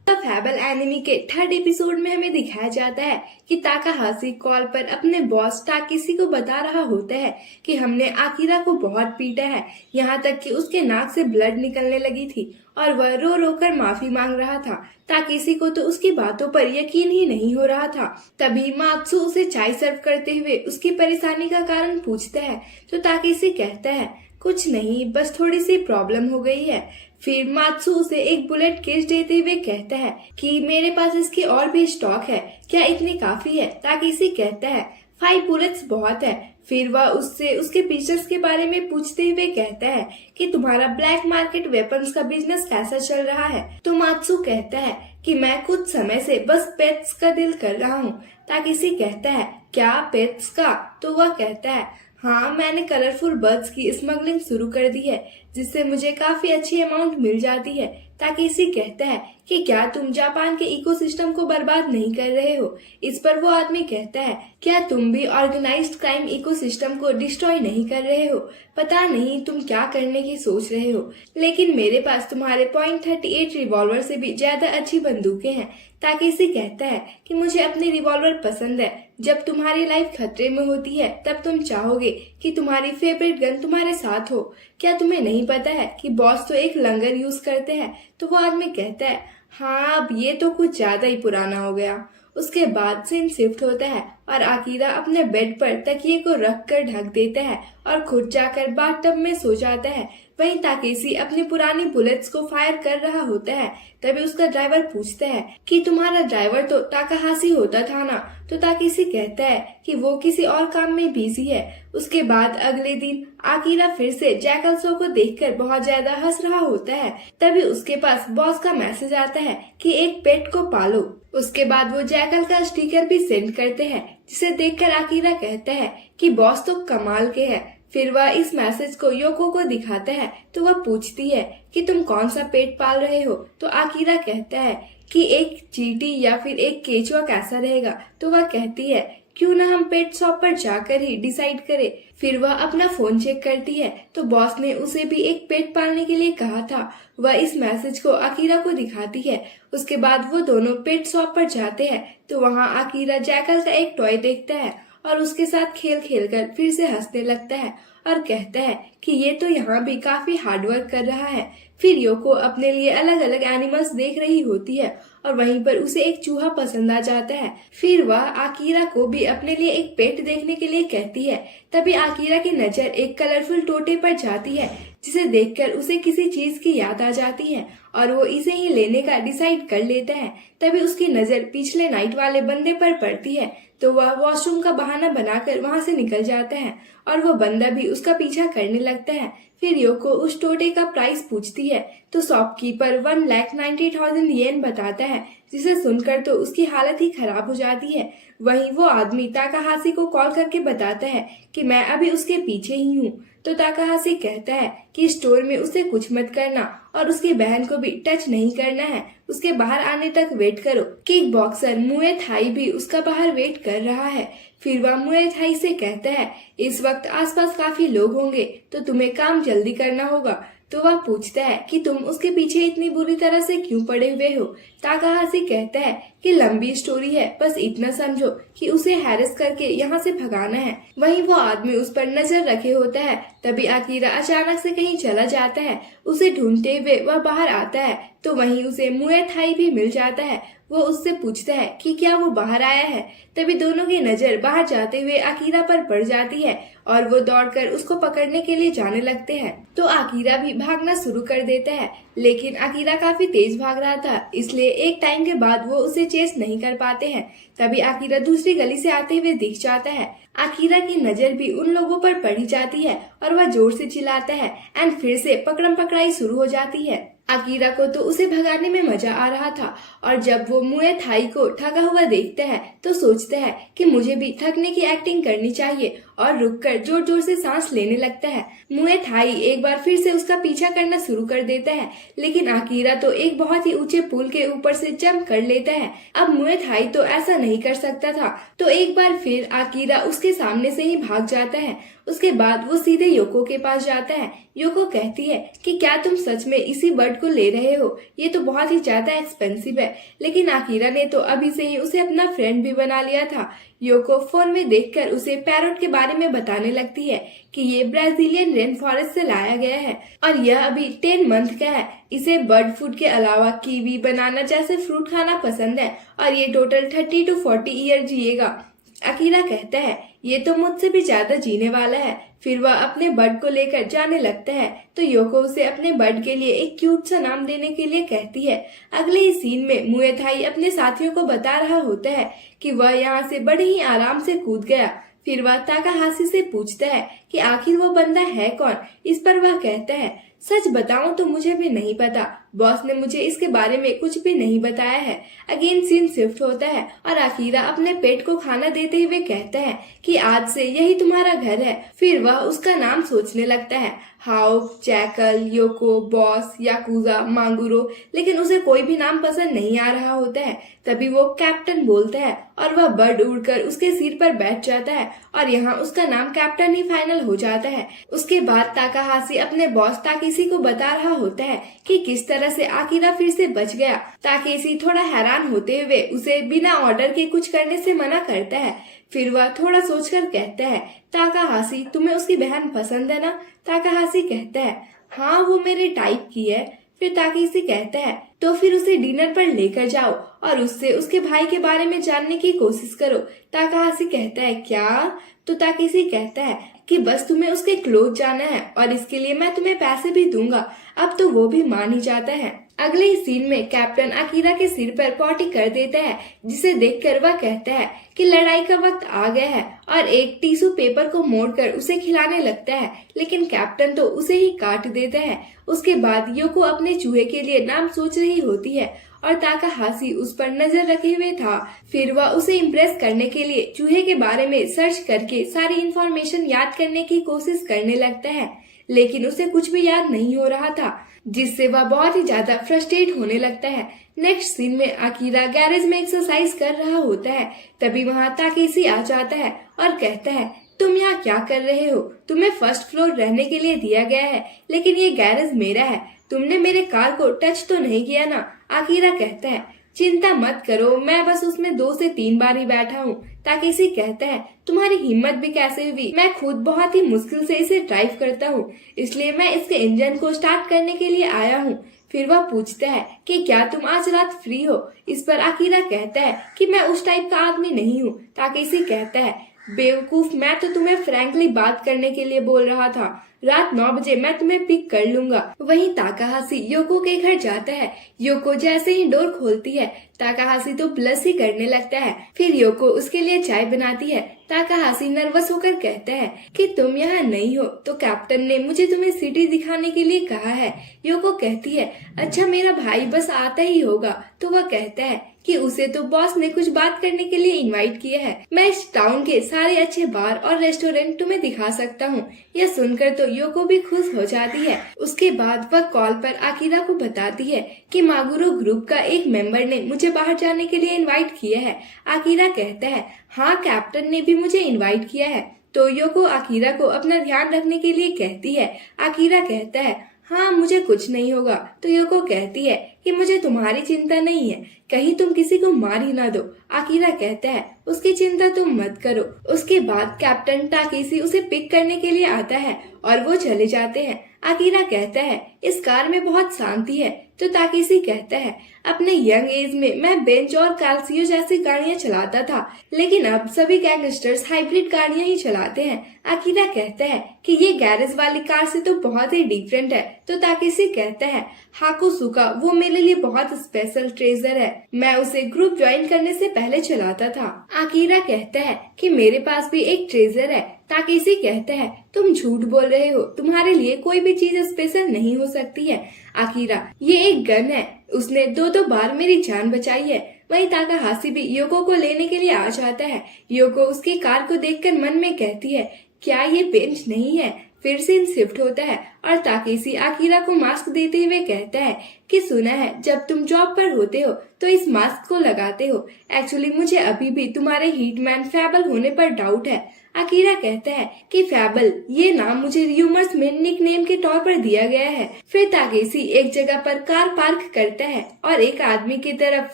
Fable enemy के थर्ड एपिसोड में हमें दिखाया जाता है कि ताकाहाशी कॉल पर अपने बॉस ताकेसी को बता रहा होता है कि हमने आकिरा को बहुत पीटा है, यहाँ तक कि उसके नाक से ब्लड निकलने लगी थी और वह रो रो कर माफी मांग रहा था। ताकेसी को तो उसकी बातों पर यकीन ही नहीं हो रहा था। तभी मात्सु उसे चाय सर्व करते हुए उसकी परेशानी का कारण पूछता है तो ताकेसी कहता है कुछ नहीं, बस थोड़ी सी प्रॉब्लम हो गई है। फिर मात्सु उसे एक बुलेट केस देते हुए कहता है कि मेरे पास इसकी और भी स्टॉक है, क्या इतनी काफी है। ताकेसी कहता है 5 बुलेट्स बहुत है। फिर वह उससे उसके बिजनेस के बारे में पूछते हुए कहता है कि तुम्हारा ब्लैक मार्केट वेपन्स का बिजनेस कैसा चल रहा है। तो मात्सु कहता है कि मैं कुछ समय से बस पेट्स का डील कर रहा हूँ। ताकेसी कहता है क्या पेट्स का। तो वह कहता है हाँ, मैंने कलरफुल बर्ड्स की स्मगलिंग शुरू कर दी है, जिससे मुझे काफी अच्छी अमाउंट मिल जाती है। ताकेसी कहता है कि क्या तुम जापान के इकोसिस्टम को बर्बाद नहीं कर रहे हो। इस पर वो आदमी कहता है क्या तुम भी ऑर्गेनाइज्ड क्राइम इकोसिस्टम को डिस्ट्रॉय नहीं कर रहे हो। पता नहीं तुम क्या करने की सोच रहे हो, लेकिन मेरे पास तुम्हारे .38 रिवॉल्वर से भी ज्यादा अच्छी बंदूकें हैं। ताकेसी कहता है कि मुझे अपनी रिवॉल्वर पसंद है। जब तुम्हारी लाइफ खतरे में होती है तब तुम चाहोगे कि तुम्हारी फेवरेट गन तुम्हारे साथ हो। क्या तुम्हें नहीं पता है कि बॉस तो एक लंगर यूज करते हैं। तो वो आदमी कहता है हाँ, अब ये तो कुछ ज्यादा ही पुराना हो गया। उसके बाद सीन शिफ्ट होता है और आकिरा अपने बेड पर तकिए को रख कर ढक देता है और खुद जाकर बाथटब में सो जाता है। वहीं ताकेशी अपनी पुरानी बुलेट्स को फायर कर रहा होता है। तभी उसका ड्राइवर पूछता है कि तुम्हारा ड्राइवर तो ताकाहाशी होता था ना। तो ताकेशी कहता है कि वो किसी और काम में बिजी है। उसके बाद अगले दिन आकिरा फिर से जैकल शो को देखकर बहुत ज्यादा हंस रहा होता है। तभी उसके पास बॉस का मैसेज आता है कि एक पेट को पालो। उसके बाद वो जैकल का स्टिकर भी सेंड करते हैं, जिसे देखकर आकिरा कहता है कि बॉस तो कमाल के हैं। फिर वह इस मैसेज को योको को दिखाता है तो वह पूछती है कि तुम कौन सा पेट पाल रहे हो। तो आकिरा कहता है कि एक चींटी या फिर एक केचुआ कैसा रहेगा। तो वह कहती है क्यों ना हम पेट शॉप पर जाकर ही डिसाइड करें। फिर वह अपना फोन चेक करती है तो बॉस ने उसे भी एक पेट पालने के लिए कहा था। वह इस मैसेज को आकिरा को दिखाती है। उसके बाद वो दोनों पेट शॉप पर जाते हैं तो वहाँ आकिरा जैकल का एक टॉय देखता है और उसके साथ खेल खेल कर फिर से हंसने लगता है और कहता है कि ये तो यहाँ भी काफी हार्डवर्क कर रहा है। फिर योको अपने लिए अलग अलग एनिमल्स देख रही होती है और वहीं पर उसे एक चूहा पसंद आ जाता है। फिर वह आकिरा को भी अपने लिए एक पेट देखने के लिए कहती है। तभी आकिरा की नजर एक कलरफुल टोटे पर जाती है, जिसे देखकर उसे किसी चीज की याद आ जाती है और वो इसे ही लेने का डिसाइड कर लेता है। तभी उसकी नजर पिछले नाइट वाले बंदे पर पड़ती है तो वह वॉशरूम का बहाना बनाकर वहां से निकल जाता है और वो बंदा भी उसका पीछा करने लगता है। फिर योको उस टोटे का प्राइस पूछती है तो शॉपकीपर 1,90,000 येन बताता है, जिसे सुनकर तो उसकी हालत ही खराब हो जाती है। वहीं वो आदमी ताकाहाशी को कॉल करके बताता है कि मैं अभी उसके पीछे ही हूँ। तो ताकाहाशी कहता है कि स्टोर में उसे कुछ मत करना और उसकी बहन को भी टच नहीं करना है, उसके बाहर आने तक वेट करो। किक बॉक्सर मुए थाई भी उसका बाहर वेट कर रहा है। फिर वह मुए थाई से कहता है इस वक्त आसपास काफी लोग होंगे तो तुम्हें काम जल्दी करना होगा। तो वह पूछता है कि तुम उसके पीछे इतनी बुरी तरह से क्यों पड़े हुए हो। ताकाहाशी कहता है कि लंबी स्टोरी है, बस इतना समझो कि उसे हैरेस करके यहाँ से भगाना है। वहीं वो आदमी उस पर नजर रखे होता है। तभी आकिरा अचानक से कहीं चला जाता है। उसे ढूंढते हुए वह बाहर आता है तो वहीं उसे मुए थाई भी मिल जाता है। वो उससे पूछता है कि क्या वो बाहर आया है। तभी दोनों की नजर बाहर जाते हुए आकिरा पर पड़ जाती है और वो दौड़कर उसको पकड़ने के लिए जाने लगते हैं। तो आकिरा भी भागना शुरू कर देता है, लेकिन आकिरा काफी तेज भाग रहा था, इसलिए एक टाइम के बाद वो उसे चेस नहीं कर पाते हैं। तभी आकिरा दूसरी गली से आते हुए दिख जाता है। आकिरा की नजर भी उन लोगों पर पड़ी जाती है और वह जोर से चिल्लाता है एंड फिर से पकड़म पकड़ाई शुरू हो जाती है। आकिरा को तो उसे भगाने में मजा आ रहा था और जब वो मुए थाई को ठगा हुआ देखता है तो सोचता है कि मुझे भी थकने की एक्टिंग करनी चाहिए और रुककर जोर जोर से सांस लेने लगता है। मुए थाई एक बार फिर से उसका पीछा करना शुरू कर देता है, लेकिन आकिरा तो एक बहुत ही ऊंचे पुल के ऊपर से जंप कर लेता है। अब मुए थाई तो ऐसा नहीं कर सकता था, तो एक बार फिर आकिरा उसके सामने से ही भाग जाता है। उसके बाद वो सीधे योको के पास जाता है। योको कहती है कि क्या तुम सच में इसी बर्ड को ले रहे हो, ये तो बहुत ही ज्यादा एक्सपेंसिव है। लेकिन आकिरा ने तो अभी से ही उसे अपना फ्रेंड भी बना लिया था। योको फोन में देखकर उसे पैरोट के बारे में बताने लगती है कि ये ब्राजीलियन रेन फॉरेस्ट से लाया गया है और यह अभी 10 मंथ का है। इसे बर्ड फूड के अलावा कीवी, बनाना जैसे फ्रूट खाना पसंद है और ये टोटल 30 to 40 ईयर जिएगा। आकिरा कहता है ये तो मुझसे भी ज्यादा जीने वाला है। फिर वह अपने बर्ड को लेकर जाने लगता है तो योको उसे अपने बर्ड के लिए एक क्यूट सा नाम देने के लिए कहती है। अगले ही सीन में मुए थाई अपने साथियों को बता रहा होता है कि वह यहाँ से बड़े ही आराम से कूद गया। फिर वह ताकाहाशी से पूछता है कि आखिर वो बंदा है कौन। इस पर वह कहता है सच बताऊं तो मुझे भी नहीं पता, बॉस ने मुझे इसके बारे में कुछ भी नहीं बताया है। अगेन सीन शिफ्ट होता है और आकिरा अपने पेट को खाना देते हुए कहता है कि आज से यही तुम्हारा घर है। फिर वह उसका नाम सोचने लगता है, हाउ, jackal, Yoko, boss, yakuza, Manguro, लेकिन उसे कोई भी नाम पसंद नहीं आ रहा होता है। तभी वो कैप्टन बोलता है और वह बर्ड उड़कर उसके सिर पर बैठ जाता है और यहाँ उसका नाम कैप्टन ही फाइनल हो जाता है। उसके बाद ताकाहाशी अपने बॉस ताकेशी को बता रहा होता है कि किस तरह से आकिरा फिर से बच गया। ताकेशी थोड़ा हैरान होते हुए उसे बिना ऑर्डर के कुछ करने से मना करता है। फिर वह थोड़ा सोचकर कहता है ताकाहाशी तुम्हें उसकी बहन पसंद है ना। ताकाहाशी कहता है हाँ वो मेरे टाइप की है। फिर ताकेशी कहता है तो फिर उसे डिनर पर लेकर जाओ और उससे उसके भाई के बारे में जानने की कोशिश करो। ताकाहाशी कहता है क्या? तो ताकेशी कहता है कि बस तुम्हें उसके क्लोथ जाना है और इसके लिए मैं तुम्हें पैसे भी दूंगा। अब तो वो भी मान ही जाता है। अगले ही सीन में कैप्टन अकीरा के सिर पर पॉटी कर देता है, जिसे देखकर वह कहता है कि लड़ाई का वक्त आ गया है और एक टिश्यू पेपर को मोड़कर उसे खिलाने लगता है, लेकिन कैप्टन तो उसे ही काट देता है। उसके बाद योको अपने चूहे के लिए नाम सोच रही होती है और ताकाहाशी उस पर नजर रखे हुए था। फिर वह उसे इम्प्रेस करने के लिए चूहे के बारे में सर्च करके सारी इंफॉर्मेशन याद करने की कोशिश करने लगता है, लेकिन उसे कुछ भी याद नहीं हो रहा था, जिससे वह बहुत ही ज्यादा फ्रस्ट्रेट होने लगता है। नेक्स्ट सीन में अकीरा गैरेज में एक्सरसाइज कर रहा होता है। तभी वहाँ ताकेशी आ जाता है और कहता है तुम यहाँ क्या कर रहे हो? तुम्हें फर्स्ट फ्लोर रहने के लिए दिया गया है, लेकिन ये गैरेज मेरा है। तुमने मेरे कार को टच तो नहीं किया ना? अकीरा कहता है चिंता मत करो, मैं बस उसमें 2 से 3 बार ही बैठा हूँ। ताकेशी कहता है तुम्हारी हिम्मत भी कैसे हुई? मैं खुद बहुत ही मुश्किल से इसे ड्राइव करता हूँ, इसलिए मैं इसके इंजन को स्टार्ट करने के लिए आया हूँ। फिर वह पूछता है कि क्या तुम आज रात फ्री हो? इस पर अकीरा कहता है कि मैं उस टाइप का आदमी नहीं हूँ। ताकेशी कहता है बेवकूफ, मैं तो तुम्हें फ्रैंकली बात करने के लिए बोल रहा था। रात 9 बजे मैं तुम्हें पिक कर लूंगा। वहीं ताकाहाशी योको के घर जाता है। योको जैसे ही डोर खोलती है, ताकाहाशी तो ब्लश ही करने लगता है। फिर योको उसके लिए चाय बनाती है। ताकाहाशी नर्वस होकर कहता है कि तुम यहाँ नहीं हो तो कैप्टन ने मुझे तुम्हें सिटी दिखाने के लिए कहा है। योको कहती है अच्छा मेरा भाई बस आता ही होगा। तो वह कहता है कि उसे तो बॉस ने कुछ बात करने के लिए इनवाइट किया है। मैं इस टाउन के सारे अच्छे बार और रेस्टोरेंट तुम्हें दिखा सकता हूँ। यह सुनकर तो योको भी खुश हो जाती है। उसके बाद वह कॉल पर अकीरा को बताती है कि मागुरो ग्रुप का एक मेंबर ने मुझे बाहर जाने के लिए इनवाइट किया है। अकीरा कहता है हाँ कैप्टन ने भी मुझे इनवाइट किया है। तो योको अकीरा को अपना ध्यान रखने के लिए कहती है। अकीरा कहता है हाँ मुझे कुछ नहीं होगा। तो योको कहती है कि मुझे तुम्हारी चिंता नहीं है, कहीं तुम किसी को मार ही ना दो। अकीरा कहता है उसकी चिंता तुम मत करो। उसके बाद कैप्टन ताकेशी उसे पिक करने के लिए आता है और वो चले जाते हैं। अकीरा कहता है इस कार में बहुत शांति है। तो ताकेशी कहता है अपने यंग एज में मैं बेंच और काल्सियो जैसी गाड़ियां चलाता था, लेकिन अब सभी गैंगस्टर्स हाइब्रिड गाड़ियां ही चलाते हैं। अकीरा कहता है कि ये गैरेज वाली कार से तो बहुत ही डिफरेंट है। तो ताकेशी कहता है हाकोसुका वो मेरे लिए बहुत स्पेशल ट्रेजर है, मैं उसे ग्रुप ज्वाइन करने से पहले चलाता था। अकीरा कहता है कि मेरे पास भी एक ट्रेजर है। ताकेशी कहता है तुम झूठ बोल रहे हो, तुम्हारे लिए कोई भी चीज स्पेशल नहीं हो सकती है। अकीरा ये एक गन है, उसने 2 बार मेरी जान बचाई है। वहीं ताकाहाशी भी योको को लेने के लिए आ जाता है। योको उसकी कार को देखकर मन में कहती है क्या ये बेंच नहीं है? फिर सीन शिफ्ट होता है और ताकेशी अकीरा को मास्क देते हुए कहता है कि सुना है जब तुम जॉब पर होते हो तो इस मास्क को लगाते हो। एक्चुअली मुझे अभी भी तुम्हारे हिटमैन फैबल होने पर डाउट है। अकीरा कहता है कि फैबल ये नाम मुझे र्यूमर्स में निकनेम के तौर पर दिया गया है। फिर ताकेशी एक जगह पर कार पार्क करता है और एक आदमी की तरफ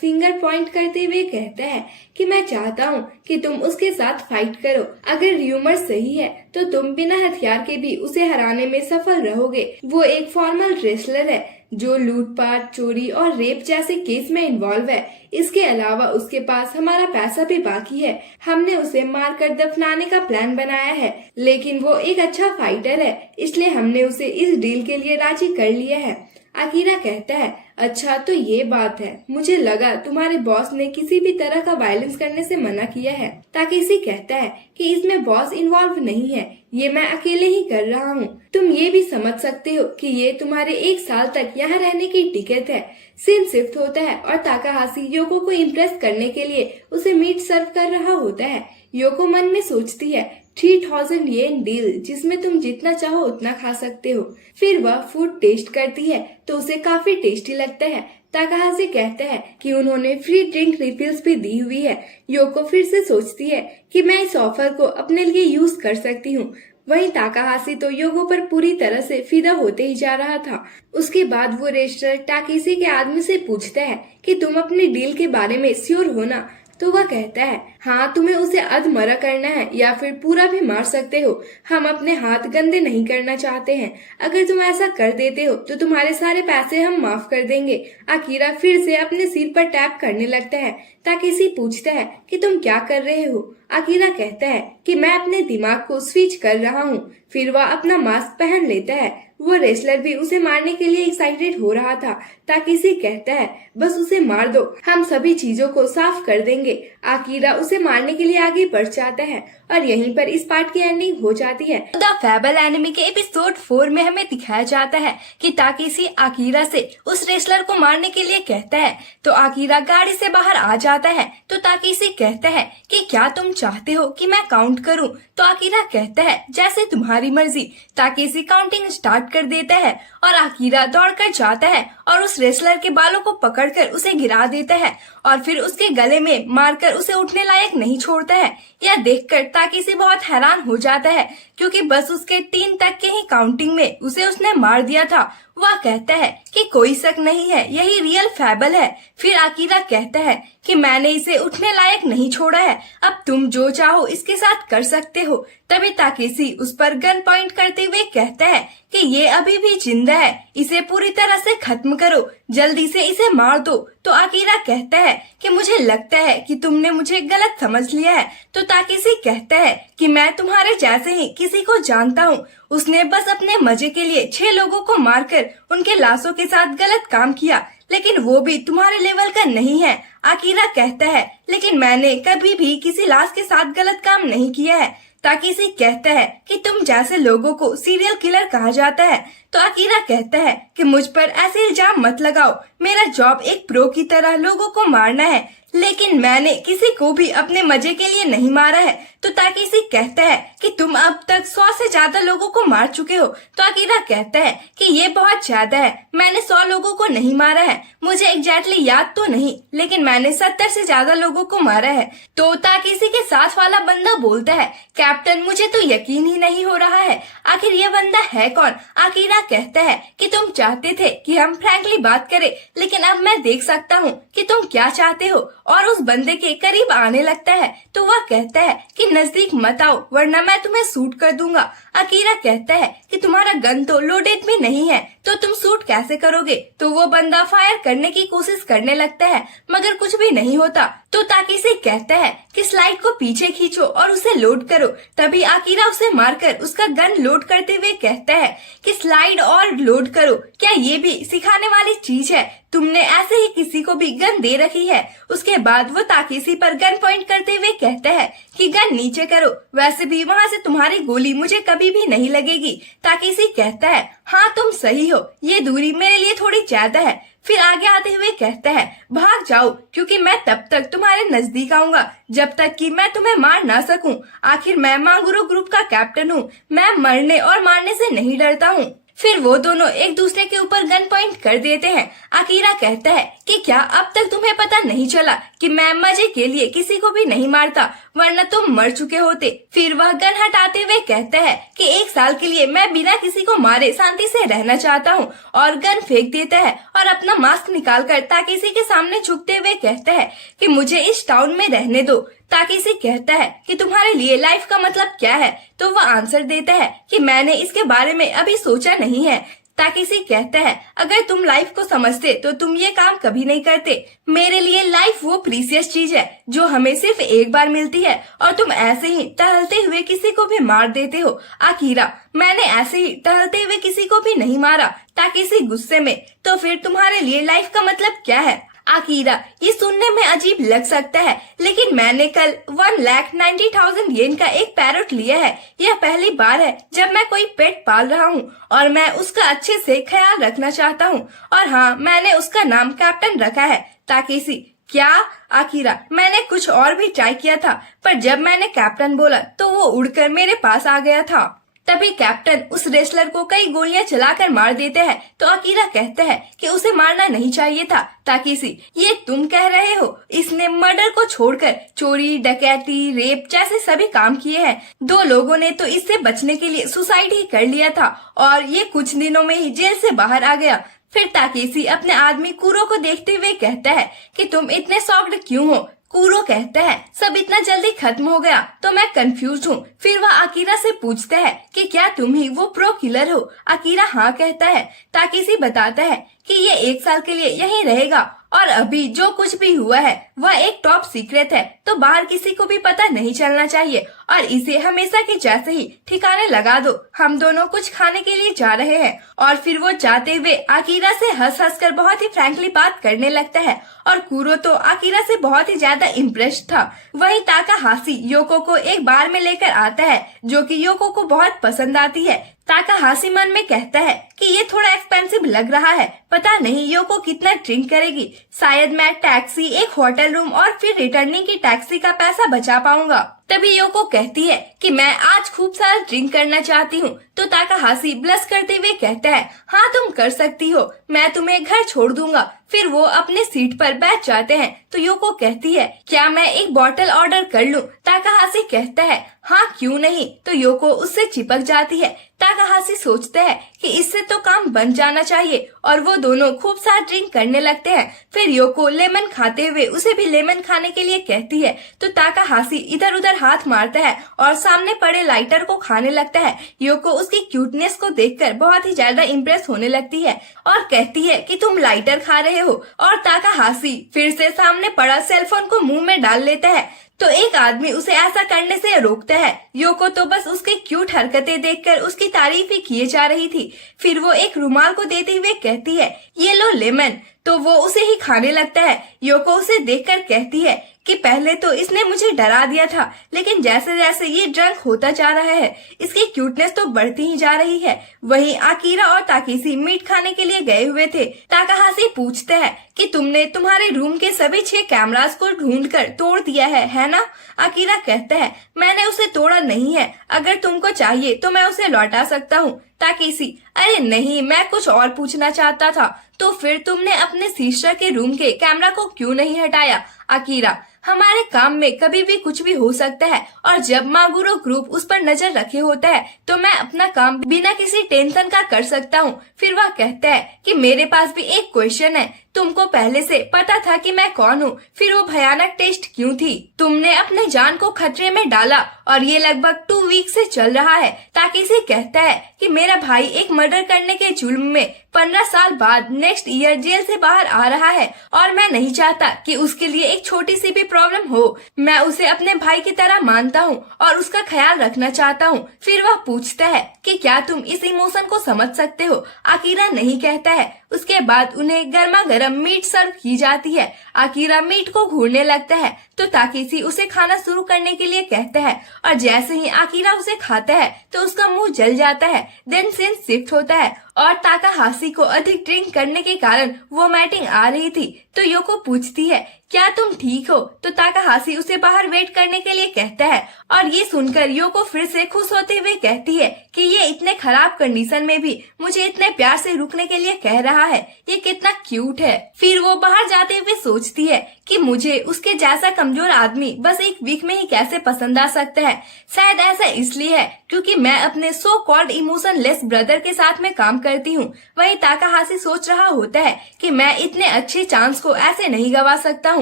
फिंगर पॉइंट करते हुए कहता है कि मैं चाहता हूँ कि तुम उसके साथ फाइट करो। अगर र्यूमर सही है तो तुम बिना हथियार के भी उसे हराने में सफल रहोगे। वो एक फॉर्मल रेसलर है जो लूटपाट, चोरी और रेप जैसे केस में इन्वॉल्व है। इसके अलावा उसके पास हमारा पैसा भी बाकी है। हमने उसे मारकर दफनाने का प्लान बनाया है, लेकिन वो एक अच्छा फाइटर है, इसलिए हमने उसे इस डील के लिए राजी कर लिया है। अकीरा कहता है अच्छा तो ये बात है, मुझे लगा तुम्हारे बॉस ने किसी भी तरह का वायलेंस करने से मना किया है। ताकेशी कहता है कि इसमें बॉस इन्वॉल्व नहीं है, ये मैं अकेले ही कर रहा हूँ। तुम ये भी समझ सकते हो कि ये तुम्हारे 1 साल तक यहाँ रहने की टिकट है। सीन शिफ्ट होता है और ताकाहाशी योको को इम्प्रेस करने के लिए उसे मीट सर्व कर रहा होता है। योको मन में सोचती है 3000 येन डील, जिसमें तुम जितना चाहो उतना खा सकते हो। फिर वह फूड टेस्ट करती है तो उसे काफी टेस्टी लगता है। ताकाहाशी कहता है कि उन्होंने फ्री ड्रिंक रिफिल्स भी दी हुई है। योको फिर से सोचती है कि मैं इस ऑफर को अपने लिए यूज कर सकती हूँ। वहीं ताकाहाशी तो योको पर पूरी तरह से फिदा होते ही जा रहा था। उसके बाद वो रेस्टर ताकेशी के आदमी से पूछता है कि तुम अपने डील के बारे में श्योर हो ना? तो वह कहता है, हाँ तुम्हें उसे अधमरा करना है या फिर पूरा भी मार सकते हो। हम अपने हाथ गंदे नहीं करना चाहते हैं। अगर तुम ऐसा कर देते हो तो तुम्हारे सारे पैसे हम माफ कर देंगे। अकीरा फिर से अपने सिर पर टैप करने लगता है। ताकेशी पूछता है कि तुम क्या कर रहे हो। अकीरा कहता है कि मैं अपने दिमाग को स्विच कर रहा हूँ। फिर वह अपना मास्क पहन लेता है। वो रेसलर भी उसे मारने के लिए एक्साइटेड हो रहा था। ताकेशी कहता है, बस उसे मार दो, हम सभी चीजों को साफ कर देंगे। अकीरा उसे मारने के लिए आगे बढ़ जाता है और यहीं पर इस पार्ट की एंडिंग हो जाती है। द फेबल एनिमे के एपिसोड 4 में हमें दिखाया जाता है कि ताकेशी अकीरा से उस रेसलर को मारने के लिए कहता है तो अकीरा गाड़ी से बाहर आ जाता है। तो ताकेशी कहता है कि क्या तुम चाहते हो कि मैं काउंट करूं? तो अकीरा कहता है जैसे तुम्हारी मर्जी। ताकेशी काउंटिंग स्टार्ट कर देता है और अकीरा दौड़कर जाता है और उस रेसलर के बालों को पकड़कर उसे गिरा देता है और फिर उसके गले में मारकर उसे उठने लायक नहीं छोड़ता है। यह देखकर ताकेशी बहुत हैरान हो जाता है क्योंकि बस उसके 3 तक के ही काउंटिंग में उसे उसने मार दिया था। वह कहता है कि कोई शक नहीं है, यही रियल फेबल है। फिर अकीरा कहता है कि मैंने इसे उठने लायक नहीं छोड़ा है, अब तुम जो चाहो इसके साथ कर सकते हो। तभी ताकेशी उस पर गन पॉइंट करते हुए कहता है कि ये अभी भी जिंदा है, इसे पूरी तरह से खत्म करो, जल्दी से इसे मार दो। तो अकीरा कहता है कि मुझे लगता है कि तुमने मुझे गलत समझ लिया है। तो ताकेशी कहता है कि मैं तुम्हारे जैसे ही किसी को जानता हूँ, उसने बस अपने मजे के लिए 6 लोगों को मारकर उनके लाशों के साथ गलत काम किया, लेकिन वो भी तुम्हारे लेवल का नहीं है। अकीरा कहता है लेकिन मैंने कभी भी किसी लाश के साथ गलत काम नहीं किया है। ताकेशी कहता है कि तुम जैसे लोगों को सीरियल किलर कहा जाता है। तो अकीरा कहता है कि मुझ पर ऐसे इल्जाम मत लगाओ, मेरा जॉब एक प्रो की तरह लोगों को मारना है, लेकिन मैंने किसी को भी अपने मजे के लिए नहीं मारा है। तो ताकेशी कहता है कि तुम अब तक 100 से ज्यादा लोगों को मार चुके हो। तो अकीरा कहता है कि ये बहुत ज्यादा है, मैंने 100 लोगों को नहीं मारा है, मुझे एग्जैक्टली याद तो नहीं, लेकिन मैंने 70 से ज्यादा लोगों को मारा है। तो ताकेशी के साथ वाला बंदा बोलता है, कैप्टन मुझे तो यकीन ही नहीं हो रहा है, आखिर यह बंदा है कौन? अकीरा कहता है कि तुम चाहते थे कि हम फ्रैंकली बात करें, लेकिन अब मैं देख सकता हूँ कि तुम क्या चाहते हो, और उस बंदे के करीब आने लगता है। तो वह कहता है कि नजदीक मत आओ वरना मैं तुम्हें शूट कर दूंगा। अकीरा कहता है कि तुम्हारा गन तो लोडेड भी नहीं है, तो तुम शूट कैसे करोगे? तो वो बंदा फायर करने की कोशिश करने लगता है मगर कुछ भी नहीं होता। तो ताकेशी कहता है कि स्लाइड को पीछे खींचो और उसे लोड करो। तभी अकीरा उसे मारकर उसका गन लोड करते हुए कहता है कि स्लाइड और लोड करो, क्या ये भी सिखाने वाली चीज है? तुमने ऐसे ही किसी को भी गन दे रखी है। उसके बाद वो ताकेशी पर गन पॉइंट करते हुए कहता है कि गन नीचे करो, वैसे भी वहाँ से तुम्हारी गोली मुझे कभी भी नहीं लगेगी। ताकेशी कहता है हाँ तुम सही हो, ये दूरी मेरे लिए थोड़ी ज्यादा है। फिर आगे आते हुए कहता है भाग जाओ, क्योंकि मैं तब तक तुम्हारे नजदीक आऊंगा जब तक कि मैं तुम्हें मार ना सकूं। आखिर मैं मांगुरो ग्रुप का कैप्टन हूँ, मैं मरने और मारने से नहीं डरता हूँ। फिर वो दोनों एक दूसरे के ऊपर गन पॉइंट कर देते हैं। अकीरा कहता है कि क्या अब तक तुम्हें पता नहीं चला कि मैं मजे के लिए किसी को भी नहीं मारता, वरना तुम मर चुके होते। फिर वह गन हटाते हुए कहता है कि 1 साल के लिए मैं बिना किसी को मारे शांति से रहना चाहता हूँ, और गन फेंक देता है और अपना मास्क निकालकर ताकेशी के सामने झुकते हुए कहता है कि मुझे इस टाउन में रहने दो। ताकेशी कहता है कि तुम्हारे लिए लाइफ का मतलब क्या है? तो वह आंसर देता है कि मैंने इसके बारे में अभी सोचा नहीं है। ताकेशी कहता है अगर तुम लाइफ को समझते तो तुम ये काम कभी नहीं करते। मेरे लिए लाइफ वो प्रीसियस चीज है जो हमें सिर्फ एक बार मिलती है, और तुम ऐसे ही टहलते हुए किसी को भी मार देते हो। अकीरा मैंने ऐसे ही टहलते हुए किसी को भी नहीं मारा। ताकेशी गुस्से में, तो फिर तुम्हारे लिए लाइफ का मतलब क्या है? अकीरा ये सुनने में अजीब लग सकता है, लेकिन मैंने कल 1,90,000 येन का एक पैरट लिया है। यह पहली बार है जब मैं कोई पेट पाल रहा हूँ और मैं उसका अच्छे से ख्याल रखना चाहता हूँ, और हाँ मैंने उसका नाम कैप्टन रखा है। ताकेशी क्या? अकीरा मैंने कुछ और भी ट्राई किया था, पर जब मैंने कैप्टन बोला तो वो उड़कर मेरे पास आ गया था। तभी कैप्टन उस रेसलर को कई गोलियां चलाकर मार देते हैं। तो अकीरा कहता है कि उसे मारना नहीं चाहिए था। ताकेशी ये तुम कह रहे हो? इसने मर्डर को छोड़कर चोरी, डकैती, रेप जैसे सभी काम किए हैं। 2 लोगों ने तो इससे बचने के लिए सुसाइड ही कर लिया था, और ये कुछ दिनों में ही जेल से बाहर आ गया। फिर ताकेशी अपने आदमी कुरो को देखते हुए कहता है कि तुम इतने शॉक्ड क्यों हो? कूरो कहता है सब इतना जल्दी खत्म हो गया तो मैं कंफ्यूज हूँ। फिर वह अकीरा से पूछता है कि क्या तुम ही वो प्रो किलर हो। अकीरा हाँ कहता है। ताकेशी बताता है कि ये 1 साल के लिए यहीं रहेगा और अभी जो कुछ भी हुआ है वह एक टॉप सीक्रेट है, तो बाहर किसी को भी पता नहीं चलना चाहिए और इसे हमेशा के जैसे ही ठिकाने लगा दो। हम दोनों कुछ खाने के लिए जा रहे हैं। और फिर वो जाते हुए अकीरा से हंस हंस कर बहुत ही फ्रैंकली बात करने लगता है और कूरो तो अकीरा से बहुत ही ज्यादा इम्प्रेस्ड था। वही ताकाहाशी योको को एक बार में लेकर आता है जो कि योको को बहुत पसंद आती है। ताकाहाशी मन में कहता है कि ये थोड़ा एक्सपेंसिव लग रहा है, पता नहीं योको कितना ड्रिंक करेगी। शायद मैं टैक्सी, एक होटल रूम और फिर रिटर्निंग की टैक्सी का पैसा बचा पाऊंगा। तभी योको कहती है कि मैं आज खूब सारा ड्रिंक करना चाहती हूँ। तो ताकाहाशी ब्लश करते हुए कहता है हाँ तुम कर सकती हो, मैं तुम्हें घर छोड़ दूंगा। फिर वो अपने सीट पर बैठ जाते हैं। तो योको कहती है क्या मैं एक बॉटल ऑर्डर कर लूं? ताकाहाशी कहता है हाँ क्यों नहीं। तो योको उससे चिपक जाती है। ताकाहाशी सोचता है कि इससे तो काम बन जाना चाहिए और वो दोनों खूब सारा ड्रिंक करने लगते हैं। फिर योको लेमन खाते हुए उसे भी लेमन खाने के लिए कहती है। तो ताकाहाशी इधर उधर हाथ मारता है और सामने पड़े लाइटर को खाने लगता है। योको उसकी क्यूटनेस को देखकर बहुत ही ज्यादा इम्प्रेस होने लगती है और कहती है कि तुम लाइटर खा रहे हो। और ताकाहाशी फिर से सामने पड़ा सेलफोन को मुंह में डाल लेता है। तो एक आदमी उसे ऐसा करने से रोकता है। योको तो बस उसकी क्यूट हरकतें देखकर उसकी तारीफ ही किए जा रही थी। फिर वो एक रुमाल को देते हुए कहती है ये लो लेमन। तो वो उसे ही खाने लगता है। योको उसे देखकर कहती है कि पहले तो इसने मुझे डरा दिया था, लेकिन जैसे जैसे ये ड्रंक होता जा रहा है इसकी क्यूटनेस तो बढ़ती ही जा रही है। वहीं अकीरा और ताकेशी मीट खाने के लिए गए हुए थे। ताकाहाशी पूछता है कि तुमने तुम्हारे रूम के सभी 6 कैमरास को ढूंढकर तोड़ दिया है ना? अकीरा कहता है मैंने उसे तोड़ा नहीं है, अगर तुमको चाहिए तो मैं उसे लौटा सकता हूँ। ताकेशी अरे नहीं, मैं कुछ और पूछना चाहता था। तो फिर तुमने अपने सिस्टर के रूम के कैमरा को क्यों नहीं हटाया? अकीरा हमारे काम में कभी भी कुछ भी हो सकता है और जब मागुरो ग्रुप उस पर नजर रखे होता है तो मैं अपना काम बिना किसी टेंशन का कर सकता हूँ। फिर वह कहता है कि मेरे पास भी एक क्वेश्चन है, तुमको पहले से पता था कि मैं कौन हूँ, फिर वो भयानक टेस्ट क्यों थी? तुमने अपने जान को खतरे में डाला और ये लगभग 2 वीक से चल रहा है। ताकेशी कहता है कि मेरा भाई एक मर्डर करने के जुर्म में 15 साल बाद नेक्स्ट ईयर जेल से बाहर आ रहा है और मैं नहीं चाहता कि उसके लिए एक छोटी सी भी प्रॉब्लम हो। मैं उसे अपने भाई की तरह मानता हूँ और उसका ख्याल रखना चाहता हूँ। फिर वह पूछता है कि क्या तुम इस इमोशन को समझ सकते हो? अकीरा नहीं कहता है। उसके बाद उन्हें गर्मा गर्म मीट सर्व की जाती है। अकीरा मीट को घूरने लगता है तो ताकेशी उसे खाना शुरू करने के लिए कहता है और जैसे ही अकीरा उसे खाता है तो उसका मुंह जल जाता है। देन सीन शिफ्ट होता है और ताकाहाशी को अधिक ड्रिंक करने के कारण वोमिटिंग आ रही थी। तो योको पूछती है क्या तुम ठीक हो? तो ताकाहाशी उसे बाहर वेट करने के लिए कहता है और ये सुनकर योको फिर से खुश होते हुए कहती है कि ये इतने खराब कंडीशन में भी मुझे इतने प्यार से रुकने के लिए कह रहा है, ये कितना क्यूट है। फिर वो बाहर जाते हुए सोचती है कि मुझे उसके जैसा कमजोर आदमी बस 1 वीक में ही कैसे पसंद आ सकता है। शायद ऐसा इसलिए है क्योंकि मैं अपने सो कॉल्ड इमोशनलेस ब्रदर के साथ में काम करती हूँ। वही ताकाहाशी सोच रहा होता है कि मैं इतने अच्छे चांस को ऐसे नहीं गवा सकता हूँ।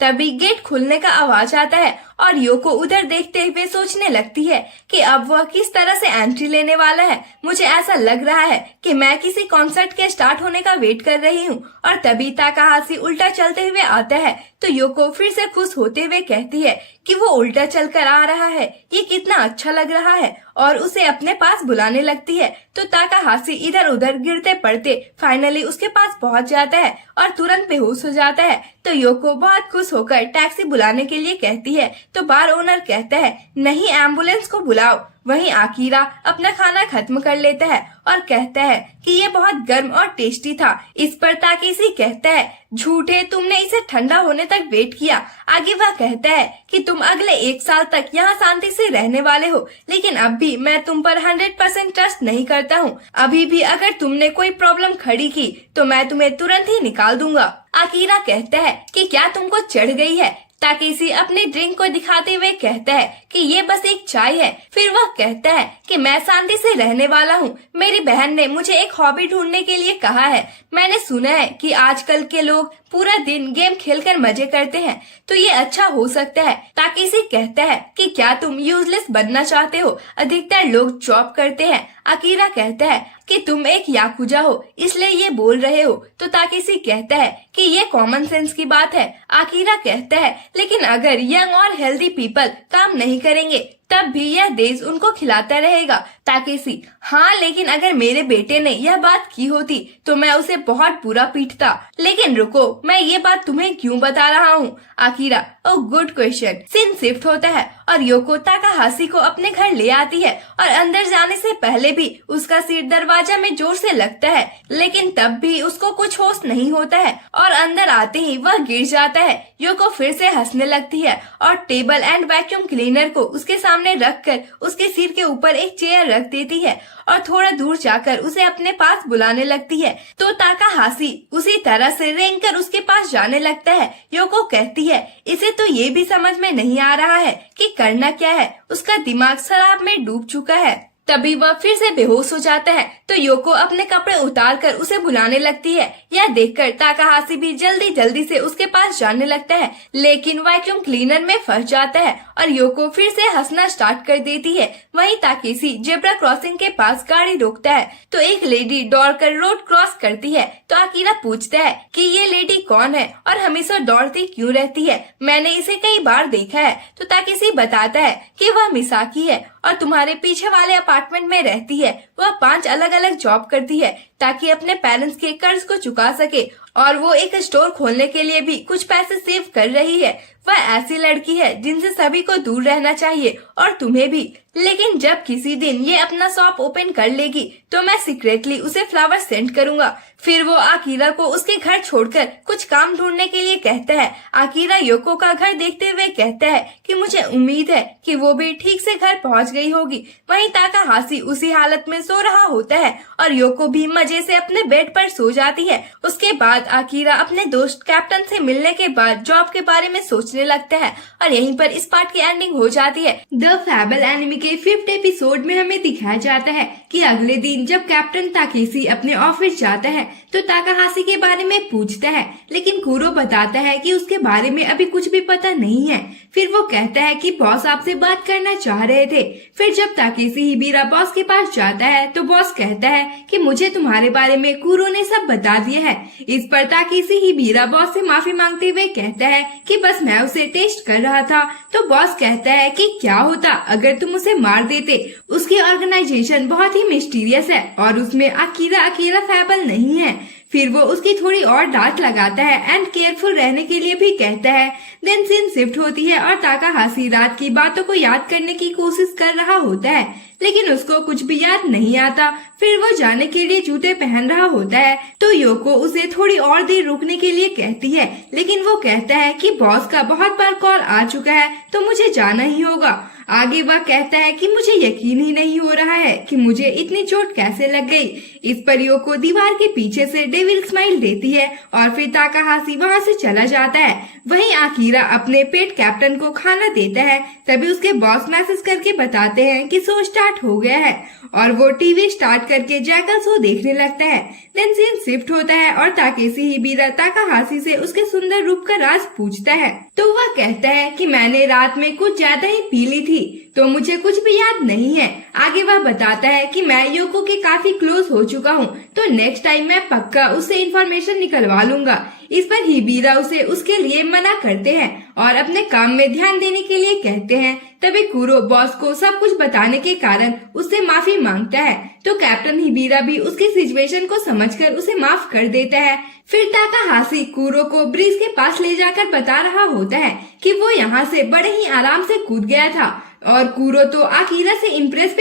तभी गेट खुलने का आवाज आता है और योको उधर देखते हुए सोचने लगती है कि अब वह किस तरह से एंट्री लेने वाला है। मुझे ऐसा लग रहा है कि मैं किसी कॉन्सर्ट के स्टार्ट होने का वेट कर रही हूँ। और तभी ताकाहाशी उल्टा चलते हुए आता है तो योको फिर से खुश होते हुए कहती है कि वो उल्टा चलकर आ रहा है, ये कितना अच्छा लग रहा है और उसे अपने पास बुलाने लगती है। तो ताकाहाशी इधर उधर गिरते पड़ते फाइनली उसके पास पहुंच जाता है और तुरंत बेहोश हो जाता है। तो योको बहुत खुश होकर टैक्सी बुलाने के लिए कहती है तो बार ओनर कहता है नहीं, एम्बुलेंस को बुलाओ। वहीं अकीरा अपना खाना खत्म कर लेता है और कहता है कि ये बहुत गर्म और टेस्टी था। इस पर ताकेशी कहता है झूठे, तुमने इसे ठंडा होने तक वेट किया। आगे वह कहता है कि तुम अगले 1 साल तक यहाँ शांति से रहने वाले हो, लेकिन अब भी मैं तुम पर 100% ट्रस्ट नहीं करता हूँ। अभी भी अगर तुमने कोई प्रॉब्लम खड़ी की तो मैं तुम्हें तुरंत ही निकाल दूंगा। अकीरा कहता है कि क्या तुमको चढ़ गई है? ताकेशी अपने ड्रिंक को दिखाते हुए कहता है कि ये बस एक चाय है। फिर वह कहता है कि मैं शांति से रहने वाला हूँ। मेरी बहन ने मुझे एक हॉबी ढूंढने के लिए कहा है। मैंने सुना है कि आजकल के लोग पूरा दिन गेम खेलकर मजे करते हैं, तो ये अच्छा हो सकता है। ताकेशी कहता है कि क्या तुम यूजलेस बनना चाहते हो? अधिकतर लोग जॉब करते हैं। अकीरा कहता है कि तुम एक याकुजा हो इसलिए ये बोल रहे हो। तो ताकेशी कहता है कि ये कॉमन सेंस की बात है। अकीरा कहता है लेकिन अगर यंग और हेल्दी पीपल काम नहीं करेंगे तब भी यह देश उनको खिलाता रहेगा। ताकेशी हाँ, लेकिन अगर मेरे बेटे ने यह बात की होती तो मैं उसे बहुत बुरा पीटता। लेकिन रुको, मैं ये बात तुम्हें क्यों बता रहा हूँ? अकीरा ओ गुड क्वेश्चन। सीन शिफ्ट होता है और योको ताकाहाशी को अपने घर ले आती है और अंदर जाने से पहले भी उसका सिर दरवाजा में जोर से लगता है, लेकिन तब भी उसको कुछ होश नहीं होता है और अंदर आते ही वह गिर जाता है। योको फिर से हंसने लगती है और टेबल एंड वैक्यूम क्लीनर को उसके सामने रखकर उसके सिर के ऊपर एक चेयर रख देती है और थोड़ा दूर जाकर उसे अपने पास बुलाने लगती है। तो ताकाहाशी उसी तरह से रेंग कर उसके पास जाने लगता है। योको कहती है इसे तो ये भी समझ में नहीं आ रहा है कि करना क्या है। उसका दिमाग शराब में डूब चुका है। तभी वह फिर से बेहोश हो जाता है तो योको अपने कपड़े उतार कर उसे बुलाने लगती है। यह देखकर ताकाहाशी भी जल्दी जल्दी से उसके पास जाने लगता है, लेकिन वैक्यूम क्लीनर में फंस जाता है और योको फिर से हंसना स्टार्ट कर देती है। वहीं ताकेशी जेब्रा क्रॉसिंग के पास गाड़ी रोकता है तो एक लेडी दौड़कर रोड क्रॉस करती है। तो अकीरा पूछता है कि ये लेडी कौन है और हमेशा दौड़ती क्यों रहती है? मैंने इसे कई बार देखा है। तो ताकेशी बताता है कि वह मिसाकी है और तुम्हारे पीछे वाले अपार्टमेंट में रहती है। वह 5 अलग अलग जॉब करती है ताकि अपने पेरेंट्स के कर्ज को चुका सके और वो एक स्टोर खोलने के लिए भी कुछ पैसे सेव कर रही है। वह ऐसी लड़की है जिनसे सभी को दूर रहना चाहिए और तुम्हें भी। लेकिन जब किसी दिन ये अपना शॉप ओपन कर लेगी तो मैं सीक्रेटली उसे फ्लावर सेंड करूंगा। फिर वो अकीरा को उसके घर छोड़कर कुछ काम ढूंढने के लिए कहता है। अकीरा योको का घर देखते हुए कहता है कि मुझे उम्मीद है कि वो भी ठीक से घर पहुंच गई होगी। वहीं ताकाहाशी उसी हालत में सो रहा होता है और योको भी मजे से अपने बेड पर सो जाती है। उसके बाद अकीरा अपने दोस्त कैप्टन से मिलने के बाद जॉब के बारे में सोचने लगता है और यहीं पर इस पार्ट की एंडिंग हो जाती है। द फैबल एनिमे के 5th एपिसोड में हमें दिखाया जाता है कि अगले दिन जब कैप्टन ताकेशी अपने ऑफिस जाता है तो ताकाहाशी के बारे में पूछता है, लेकिन कुरो बताता है कि उसके बारे में अभी कुछ भी पता नहीं है। फिर वो कहता है कि बॉस आपसे बात करना चाह रहे थे। फिर जब ताकेशी हिबिरा बॉस के पास जाता है तो बॉस कहता है कि मुझे तुम्हारे बारे में कुरो ने सब बता दिया है। इस पर ताकेशी हिबिरा बॉस से माफी मांगते हुए कहता है कि बस मैं उसे टेस्ट कर रहा था। तो बॉस कहता है कि क्या होता अगर तुम उसे मार देते? उसकी ऑर्गेनाइजेशन बहुत ही मिस्टीरियस है और उसमें अकीरा फैबल नहीं है। फिर वो उसकी थोड़ी और डांट लगाता है एंड केयरफुल रहने के लिए भी कहता है। देन सीन शिफ्ट होती है और ताकाहाशी रात की बातों को याद करने की कोशिश कर रहा होता है, लेकिन उसको कुछ भी याद नहीं आता। फिर वो जाने के लिए जूते पहन रहा होता है तो योको उसे थोड़ी और देर रुकने के लिए कहती है, लेकिन वो कहता है कि बॉस का बहुत बार कॉल आ चुका है तो मुझे जाना ही होगा। आगे वह कहता है कि मुझे यकीन ही नहीं हो रहा है कि मुझे इतनी चोट कैसे लग गई। इस पर योको दीवार के पीछे से डेविल स्माइल देती है और फिर ताकाहाशी वहाँ से चला जाता है। वहीं अकीरा अपने पेट कैप्टन को खाना देता है। तभी उसके बॉस मैसेज करके बताते हैं कि शो स्टार्ट हो गया है और वो टीवी स्टार्ट करके जैकल शो देखने लगता है। देन सीन शिफ्ट होता है और ताकेशी हिबिरा ताकाहाशी से उसके सुंदर रूप का राज पूछता है तो वह कहता है कि मैंने रात में कुछ ज्यादा ही पी ली थी तो मुझे कुछ भी याद नहीं है। आगे वह बताता है कि मैं योको के काफी क्लोज हो चुका हूँ तो नेक्स्ट टाइम मैं पक्का उससे इन्फॉर्मेशन निकलवा लूंगा। इस पर हिबिरा उसे उसके लिए मना करते हैं और अपने काम में ध्यान देने के लिए कहते हैं। तभी कुरो बॉस को सब कुछ बताने के कारण उससे माफी मांगता है तो कैप्टन हिबिरा भी उसकी सिचुएशन को समझकर उसे माफ कर देता है। फिर ताकाहाशी कुरो को ब्रिज के पास ले जाकर बता रहा होता है कि वो यहाँ से बड़े ही आराम से कूद गया था और कुरो तो अकीरा से इम्प्रेस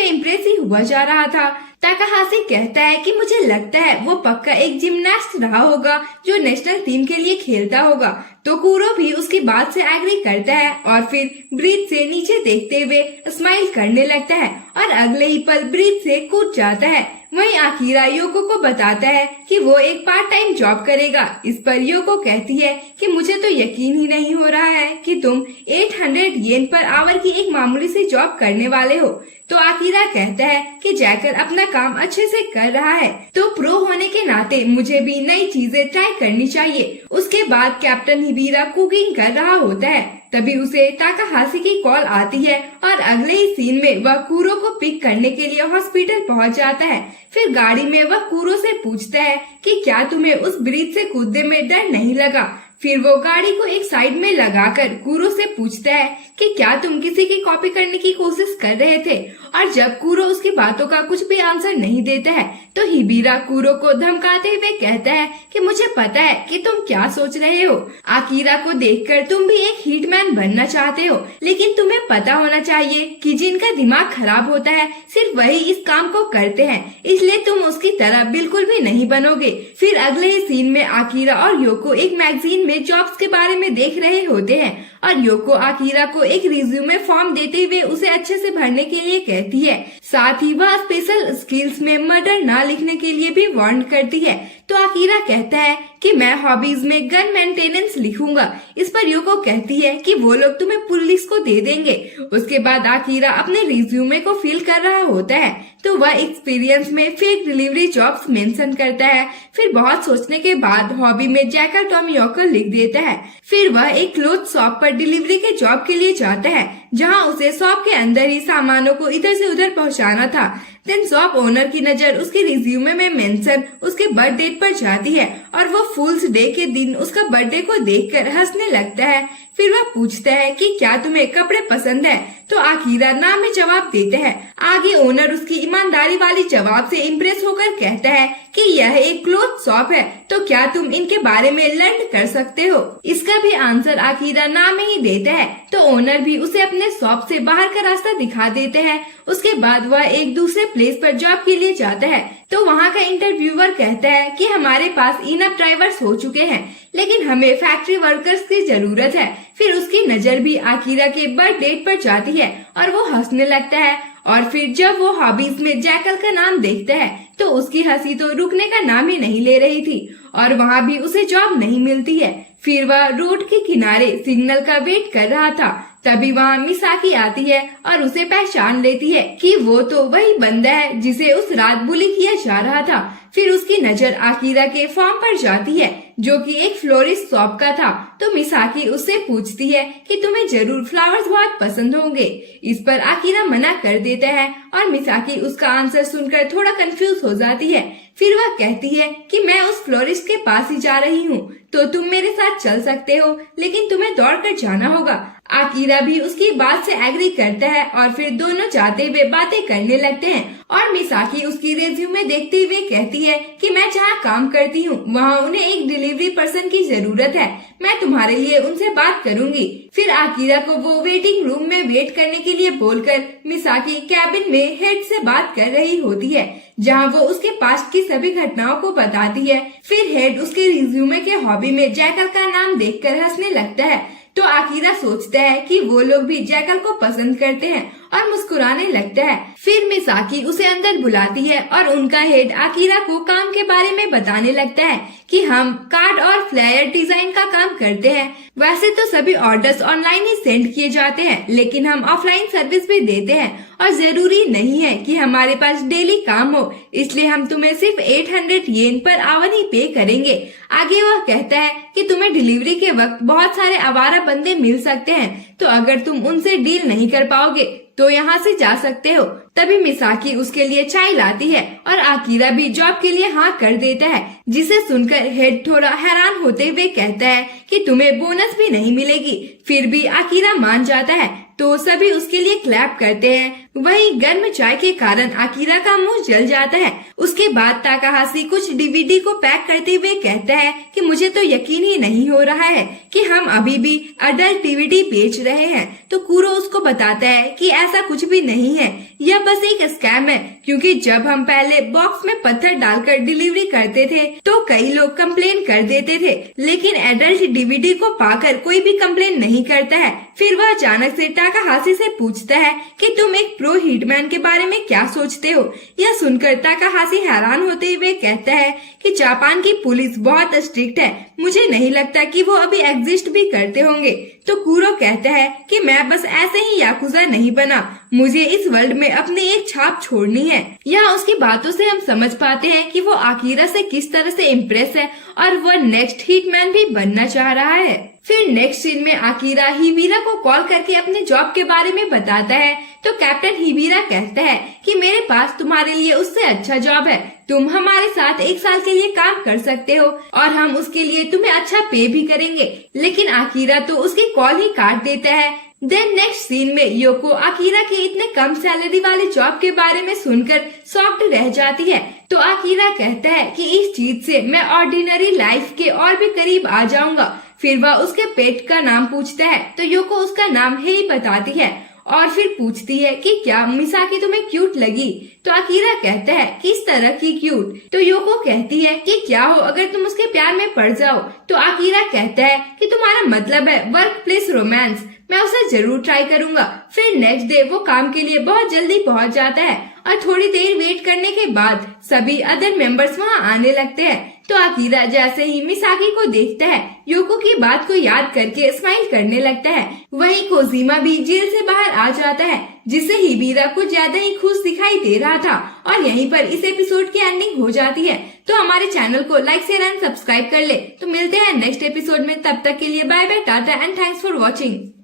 ही हुआ जा रहा था। ताकाहाशी कहता है कि मुझे लगता है वो पक्का एक जिम्नास्ट रहा होगा जो नेशनल टीम के लिए खेलता होगा। तो कुरो भी उसकी बात से एग्री करता है और फिर ब्रिज से नीचे देखते हुए स्माइल करने लगता है और अगले ही पल ब्रिज से कूद जाता है। वहीं आकिरा योको को बताता है कि वो एक पार्ट टाइम जॉब करेगा। इस पर योको कहती है कि मुझे तो यकीन ही नहीं हो रहा है कि तुम 800 येन पर आवर की एक मामूली सी जॉब करने वाले हो। तो आकिरा कहता है कि जैकल अपना काम अच्छे से कर रहा है, तो प्रो होने के नाते मुझे भी नई चीजें ट्राई करनी चाहिए। उसके बाद कैप्टन हिबिरा कुकिंग कर रहा होता है, तभी उसे ताकाहाशी की कॉल आती है और अगले ही सीन में वह कूरो को पिक करने के लिए हॉस्पिटल पहुंच जाता है। फिर गाड़ी में वह कूरो से पूछता है कि क्या तुम्हें उस ब्रिज से कूदने में डर नहीं लगा। फिर वो गाड़ी को एक साइड में लगाकर कूरो से पूछता है कि क्या तुम किसी की कॉपी करने की कोशिश कर रहे थे। और जब कूरो उसकी बातों का कुछ भी आंसर नहीं देता है तो हिबिरा कूरो को धमकाते हुए कहता है कि मुझे पता है कि तुम क्या सोच रहे हो। आकिरा को देखकर तुम भी एक हिटमैन बनना चाहते हो, लेकिन तुम्हें पता होना चाहिए कि जिनका दिमाग खराब होता है सिर्फ वही इस काम को करते हैं, इसलिए तुम उसकी तरह बिल्कुल भी नहीं बनोगे। फिर अगले ही सीन में आकिरा और योको एक मैगजीन में जॉब्स के बारे में देख रहे होते हैं और योको आकिरा को एक रिज्यूमे फॉर्म देते हुए उसे अच्छे से भरने के लिए कहती है। साथ ही वह स्पेशल स्किल्स में मर्डर ना लिखने के लिए भी वार्न करती है। तो आकिरा कहता है कि मैं हॉबीज में गन मेंटेनेंस लिखूंगा। इस पर योको कहती है कि वो लोग तुम्हें पुलिस को दे देंगे। उसके बाद आकिरा अपने रिज्यूमे को फिल कर रहा होता है तो वह एक्सपीरियंस में फेक डिलीवरी जॉब्स मेंशन करता है। फिर बहुत सोचने के बाद हॉबी में जैकल टॉमियोको लिख देता है। फिर वह एक क्लोथ शॉप पर डिलीवरी के जॉब के लिए जाता है, जहां उसे शॉप के अंदर ही सामानों को इधर से उधर पहुंचाना था। देन शॉप ओनर की नजर उसके रिज्यूमे में मेंशन उसके बर्थ डेट पर जाती है और वो फूल्स डे के दिन उसका बर्थडे को देखकर हंसने लगता है। फिर वह पूछता है कि क्या तुम्हें कपड़े पसंद है, तो आकिरा ना में जवाब देता है। आगे ओनर उसकी ईमानदारी वाली जवाब से इम्प्रेस होकर कहता है कि यह एक क्लोथ शॉप है, तो क्या तुम इनके बारे में लर्न कर सकते हो। इसका भी आंसर आकिरा ना में ही देता है। तो ओनर भी उसे अपने शॉप से बाहर का रास्ता दिखा देते हैं। उसके बाद वह एक दूसरे प्लेस पर जॉब के लिए जाता है तो वहाँ का इंटरव्यूअर कहता है कि हमारे पास इनफ ड्राइवर्स हो चुके हैं, लेकिन हमें फैक्ट्री वर्कर्स की जरूरत है। फिर उसकी नजर भी आकिरा के बर्थ डेट पर जाती है और वो हंसने लगता है। और फिर जब वो हॉबीज में जैकल का नाम देखता है तो उसकी हंसी तो रुकने का नाम ही नहीं ले रही थी और वहाँ भी उसे जॉब नहीं मिलती है। फिर वह रोड के किनारे सिग्नल का वेट कर रहा था, तभी वहाँ मिसाकी आती है और उसे पहचान लेती है कि वो तो वही बंदा है जिसे उस रात बुली किया जा रहा था। फिर उसकी नजर आकिरा के फॉर्म पर जाती है जो कि एक फ्लोरिस्ट शॉप का था। तो मिसाकी उससे पूछती है कि तुम्हें जरूर फ्लावर्स बहुत पसंद होंगे। इस पर आकिरा मना कर देता है और मिसाकी उसका आंसर सुनकर थोड़ा कंफ्यूज हो जाती है। फिर वह कहती है कि मैं उस फ्लोरिस्ट के पास ही जा रही हूँ, तो तुम मेरे साथ चल सकते हो, लेकिन तुम्हें दौड़कर जाना होगा। आकिरा भी उसकी बात से एग्री करता है और फिर दोनों जाते हुए बातें करने लगते हैं और मिसाकी उसकी रिज्यूमे देखते हुए कहती है कि मैं जहाँ काम करती हूँ वहाँ उन्हें एक डिलीवरी पर्सन की जरूरत है, मैं तुम्हारे लिए उनसे बात करूंगी। फिर आकिरा को वो वेटिंग रूम में वेट करने के लिए बोलकर मिसाकी कैबिन में हेड से बात कर रही होती है, जहाँ वो उसके पास्ट की सभी घटनाओं को बताती है। फिर हेड उसके रिज्यूमे के हॉबी में जैकल का नाम देखकर हंसने लगता है। तो आकिरा सोचता है कि वो लोग भी जैकल को पसंद करते हैं और मुस्कुराने लगता है। फिर मिसाकी उसे अंदर बुलाती है और उनका हेड आकिरा को काम के बारे में बताने लगता है कि हम कार्ड और फ्लायर डिजाइन का काम करते हैं। वैसे तो सभी ऑर्डर्स ऑनलाइन ही सेंड किए जाते हैं, लेकिन हम ऑफलाइन सर्विस भी देते हैं और जरूरी नहीं है कि हमारे पास डेली काम हो, इसलिए हम तुम्हें सिर्फ 800 येन पर आवर ही पे करेंगे। आगे वह कहता है कि तुम्हें डिलीवरी के वक्त बहुत सारे आवारा बंदे मिल सकते हैं, तो अगर तुम उनसे डील नहीं कर पाओगे तो यहाँ से जा सकते हो। तभी मिसाकी उसके लिए चाय लाती है और आकिरा भी जॉब के लिए हाँ कर देता है, जिसे सुनकर हेड थोड़ा हैरान होते हुए कहता है कि तुम्हें बोनस भी नहीं मिलेगी। फिर भी आकिरा मान जाता है तो सभी उसके लिए क्लैप करते हैं। वही गर्म चाय के कारण आकिरा का मुंह जल जाता है। उसके बाद ताकाहाशी कुछ डीवीडी को पैक करते हुए कहता है कि मुझे तो यकीन ही नहीं हो रहा है कि हम अभी भी अडल्ट डीवीडी बेच रहे हैं। तो कूरो उसको बताता है कि ऐसा कुछ भी नहीं है, यह बस एक स्कैम है, क्योंकि जब हम पहले बॉक्स में पत्थर डालकर डिलीवरी करते थे तो कई लोग कंप्लेन कर देते थे, लेकिन एडल्ट डीवीडी को पाकर कोई भी कंप्लेन नहीं करता है। फिर वह अचानक से ताकाहाशी से पूछता है कि तुम एक प्रो हिटमैन के बारे में क्या सोचते हो? यह सुनकर ताकाहाशी हैरान होते हुए कहता है कि जापान की पुलिस बहुत स्ट्रिक्ट है, मुझे नहीं लगता कि वो अभी एग्जिस्ट भी करते होंगे। तो कुरो कहता है कि मैं बस ऐसे ही याकुजा नहीं बना, मुझे इस वर्ल्ड में अपनी एक छाप छोड़नी है। यहाँ उसकी बातों से हम समझ पाते हैं कि वो आकिरा से किस तरह से इम्प्रेस है और वो नेक्स्ट हिटमैन भी बनना चाह रहा है। फिर नेक्स्ट सीन में आकिरा हिबिरा को कॉल करके अपने जॉब के बारे में बताता है। तो कैप्टन हिबिरा कहता है कि मेरे पास तुम्हारे लिए उससे अच्छा जॉब है, तुम हमारे साथ 1 साल के लिए काम कर सकते हो और हम उसके लिए तुम्हें अच्छा पे भी करेंगे। लेकिन आकिरा तो उसकी कॉल ही काट देता है। देन नेक्स्ट सीन में योको आकिरा के इतने कम सैलरी वाले जॉब के बारे में सुनकर शॉक्ड रह जाती है। तो आकिरा कहता है कि इस चीज से मैं ऑर्डिनरी लाइफ के और भी करीब आ जाऊंगा। फिर वह उसके पेट का नाम पूछता है तो योको उसका नाम हेई बताती है और फिर पूछती है कि क्या मिसाकी तुम्हें क्यूट लगी? तो आकिरा कहता है किस तरह की क्यूट? तो योको कहती है कि क्या हो अगर तुम उसके प्यार में पड़ जाओ? तो आकिरा कहता है कि तुम्हारा मतलब है वर्क प्लेस रोमांस, मैं उसे जरूर ट्राई करूंगा। फिर नेक्स्ट डे वो काम के लिए बहुत जल्दी पहुंच जाता है और थोड़ी देर वेट करने के बाद सभी अदर मेंबर्स वहां आने लगते हैं। तो आकिरा जैसे ही मिसाकी को देखता है योको की बात को याद करके स्माइल करने लगता है। वहीं कोजीमा भी जेल से बाहर आ जाता है, जिससे हिबिरा कुछ ज्यादा ही खुश दिखाई दे रहा था। और यहीं पर इस एपिसोड की एंडिंग हो जाती है। तो हमारे चैनल को लाइक शेयर एंड सब्सक्राइब कर ले। तो मिलते हैं नेक्स्ट एपिसोड में, तब तक के लिए bye bye, Tata and thanks for watching.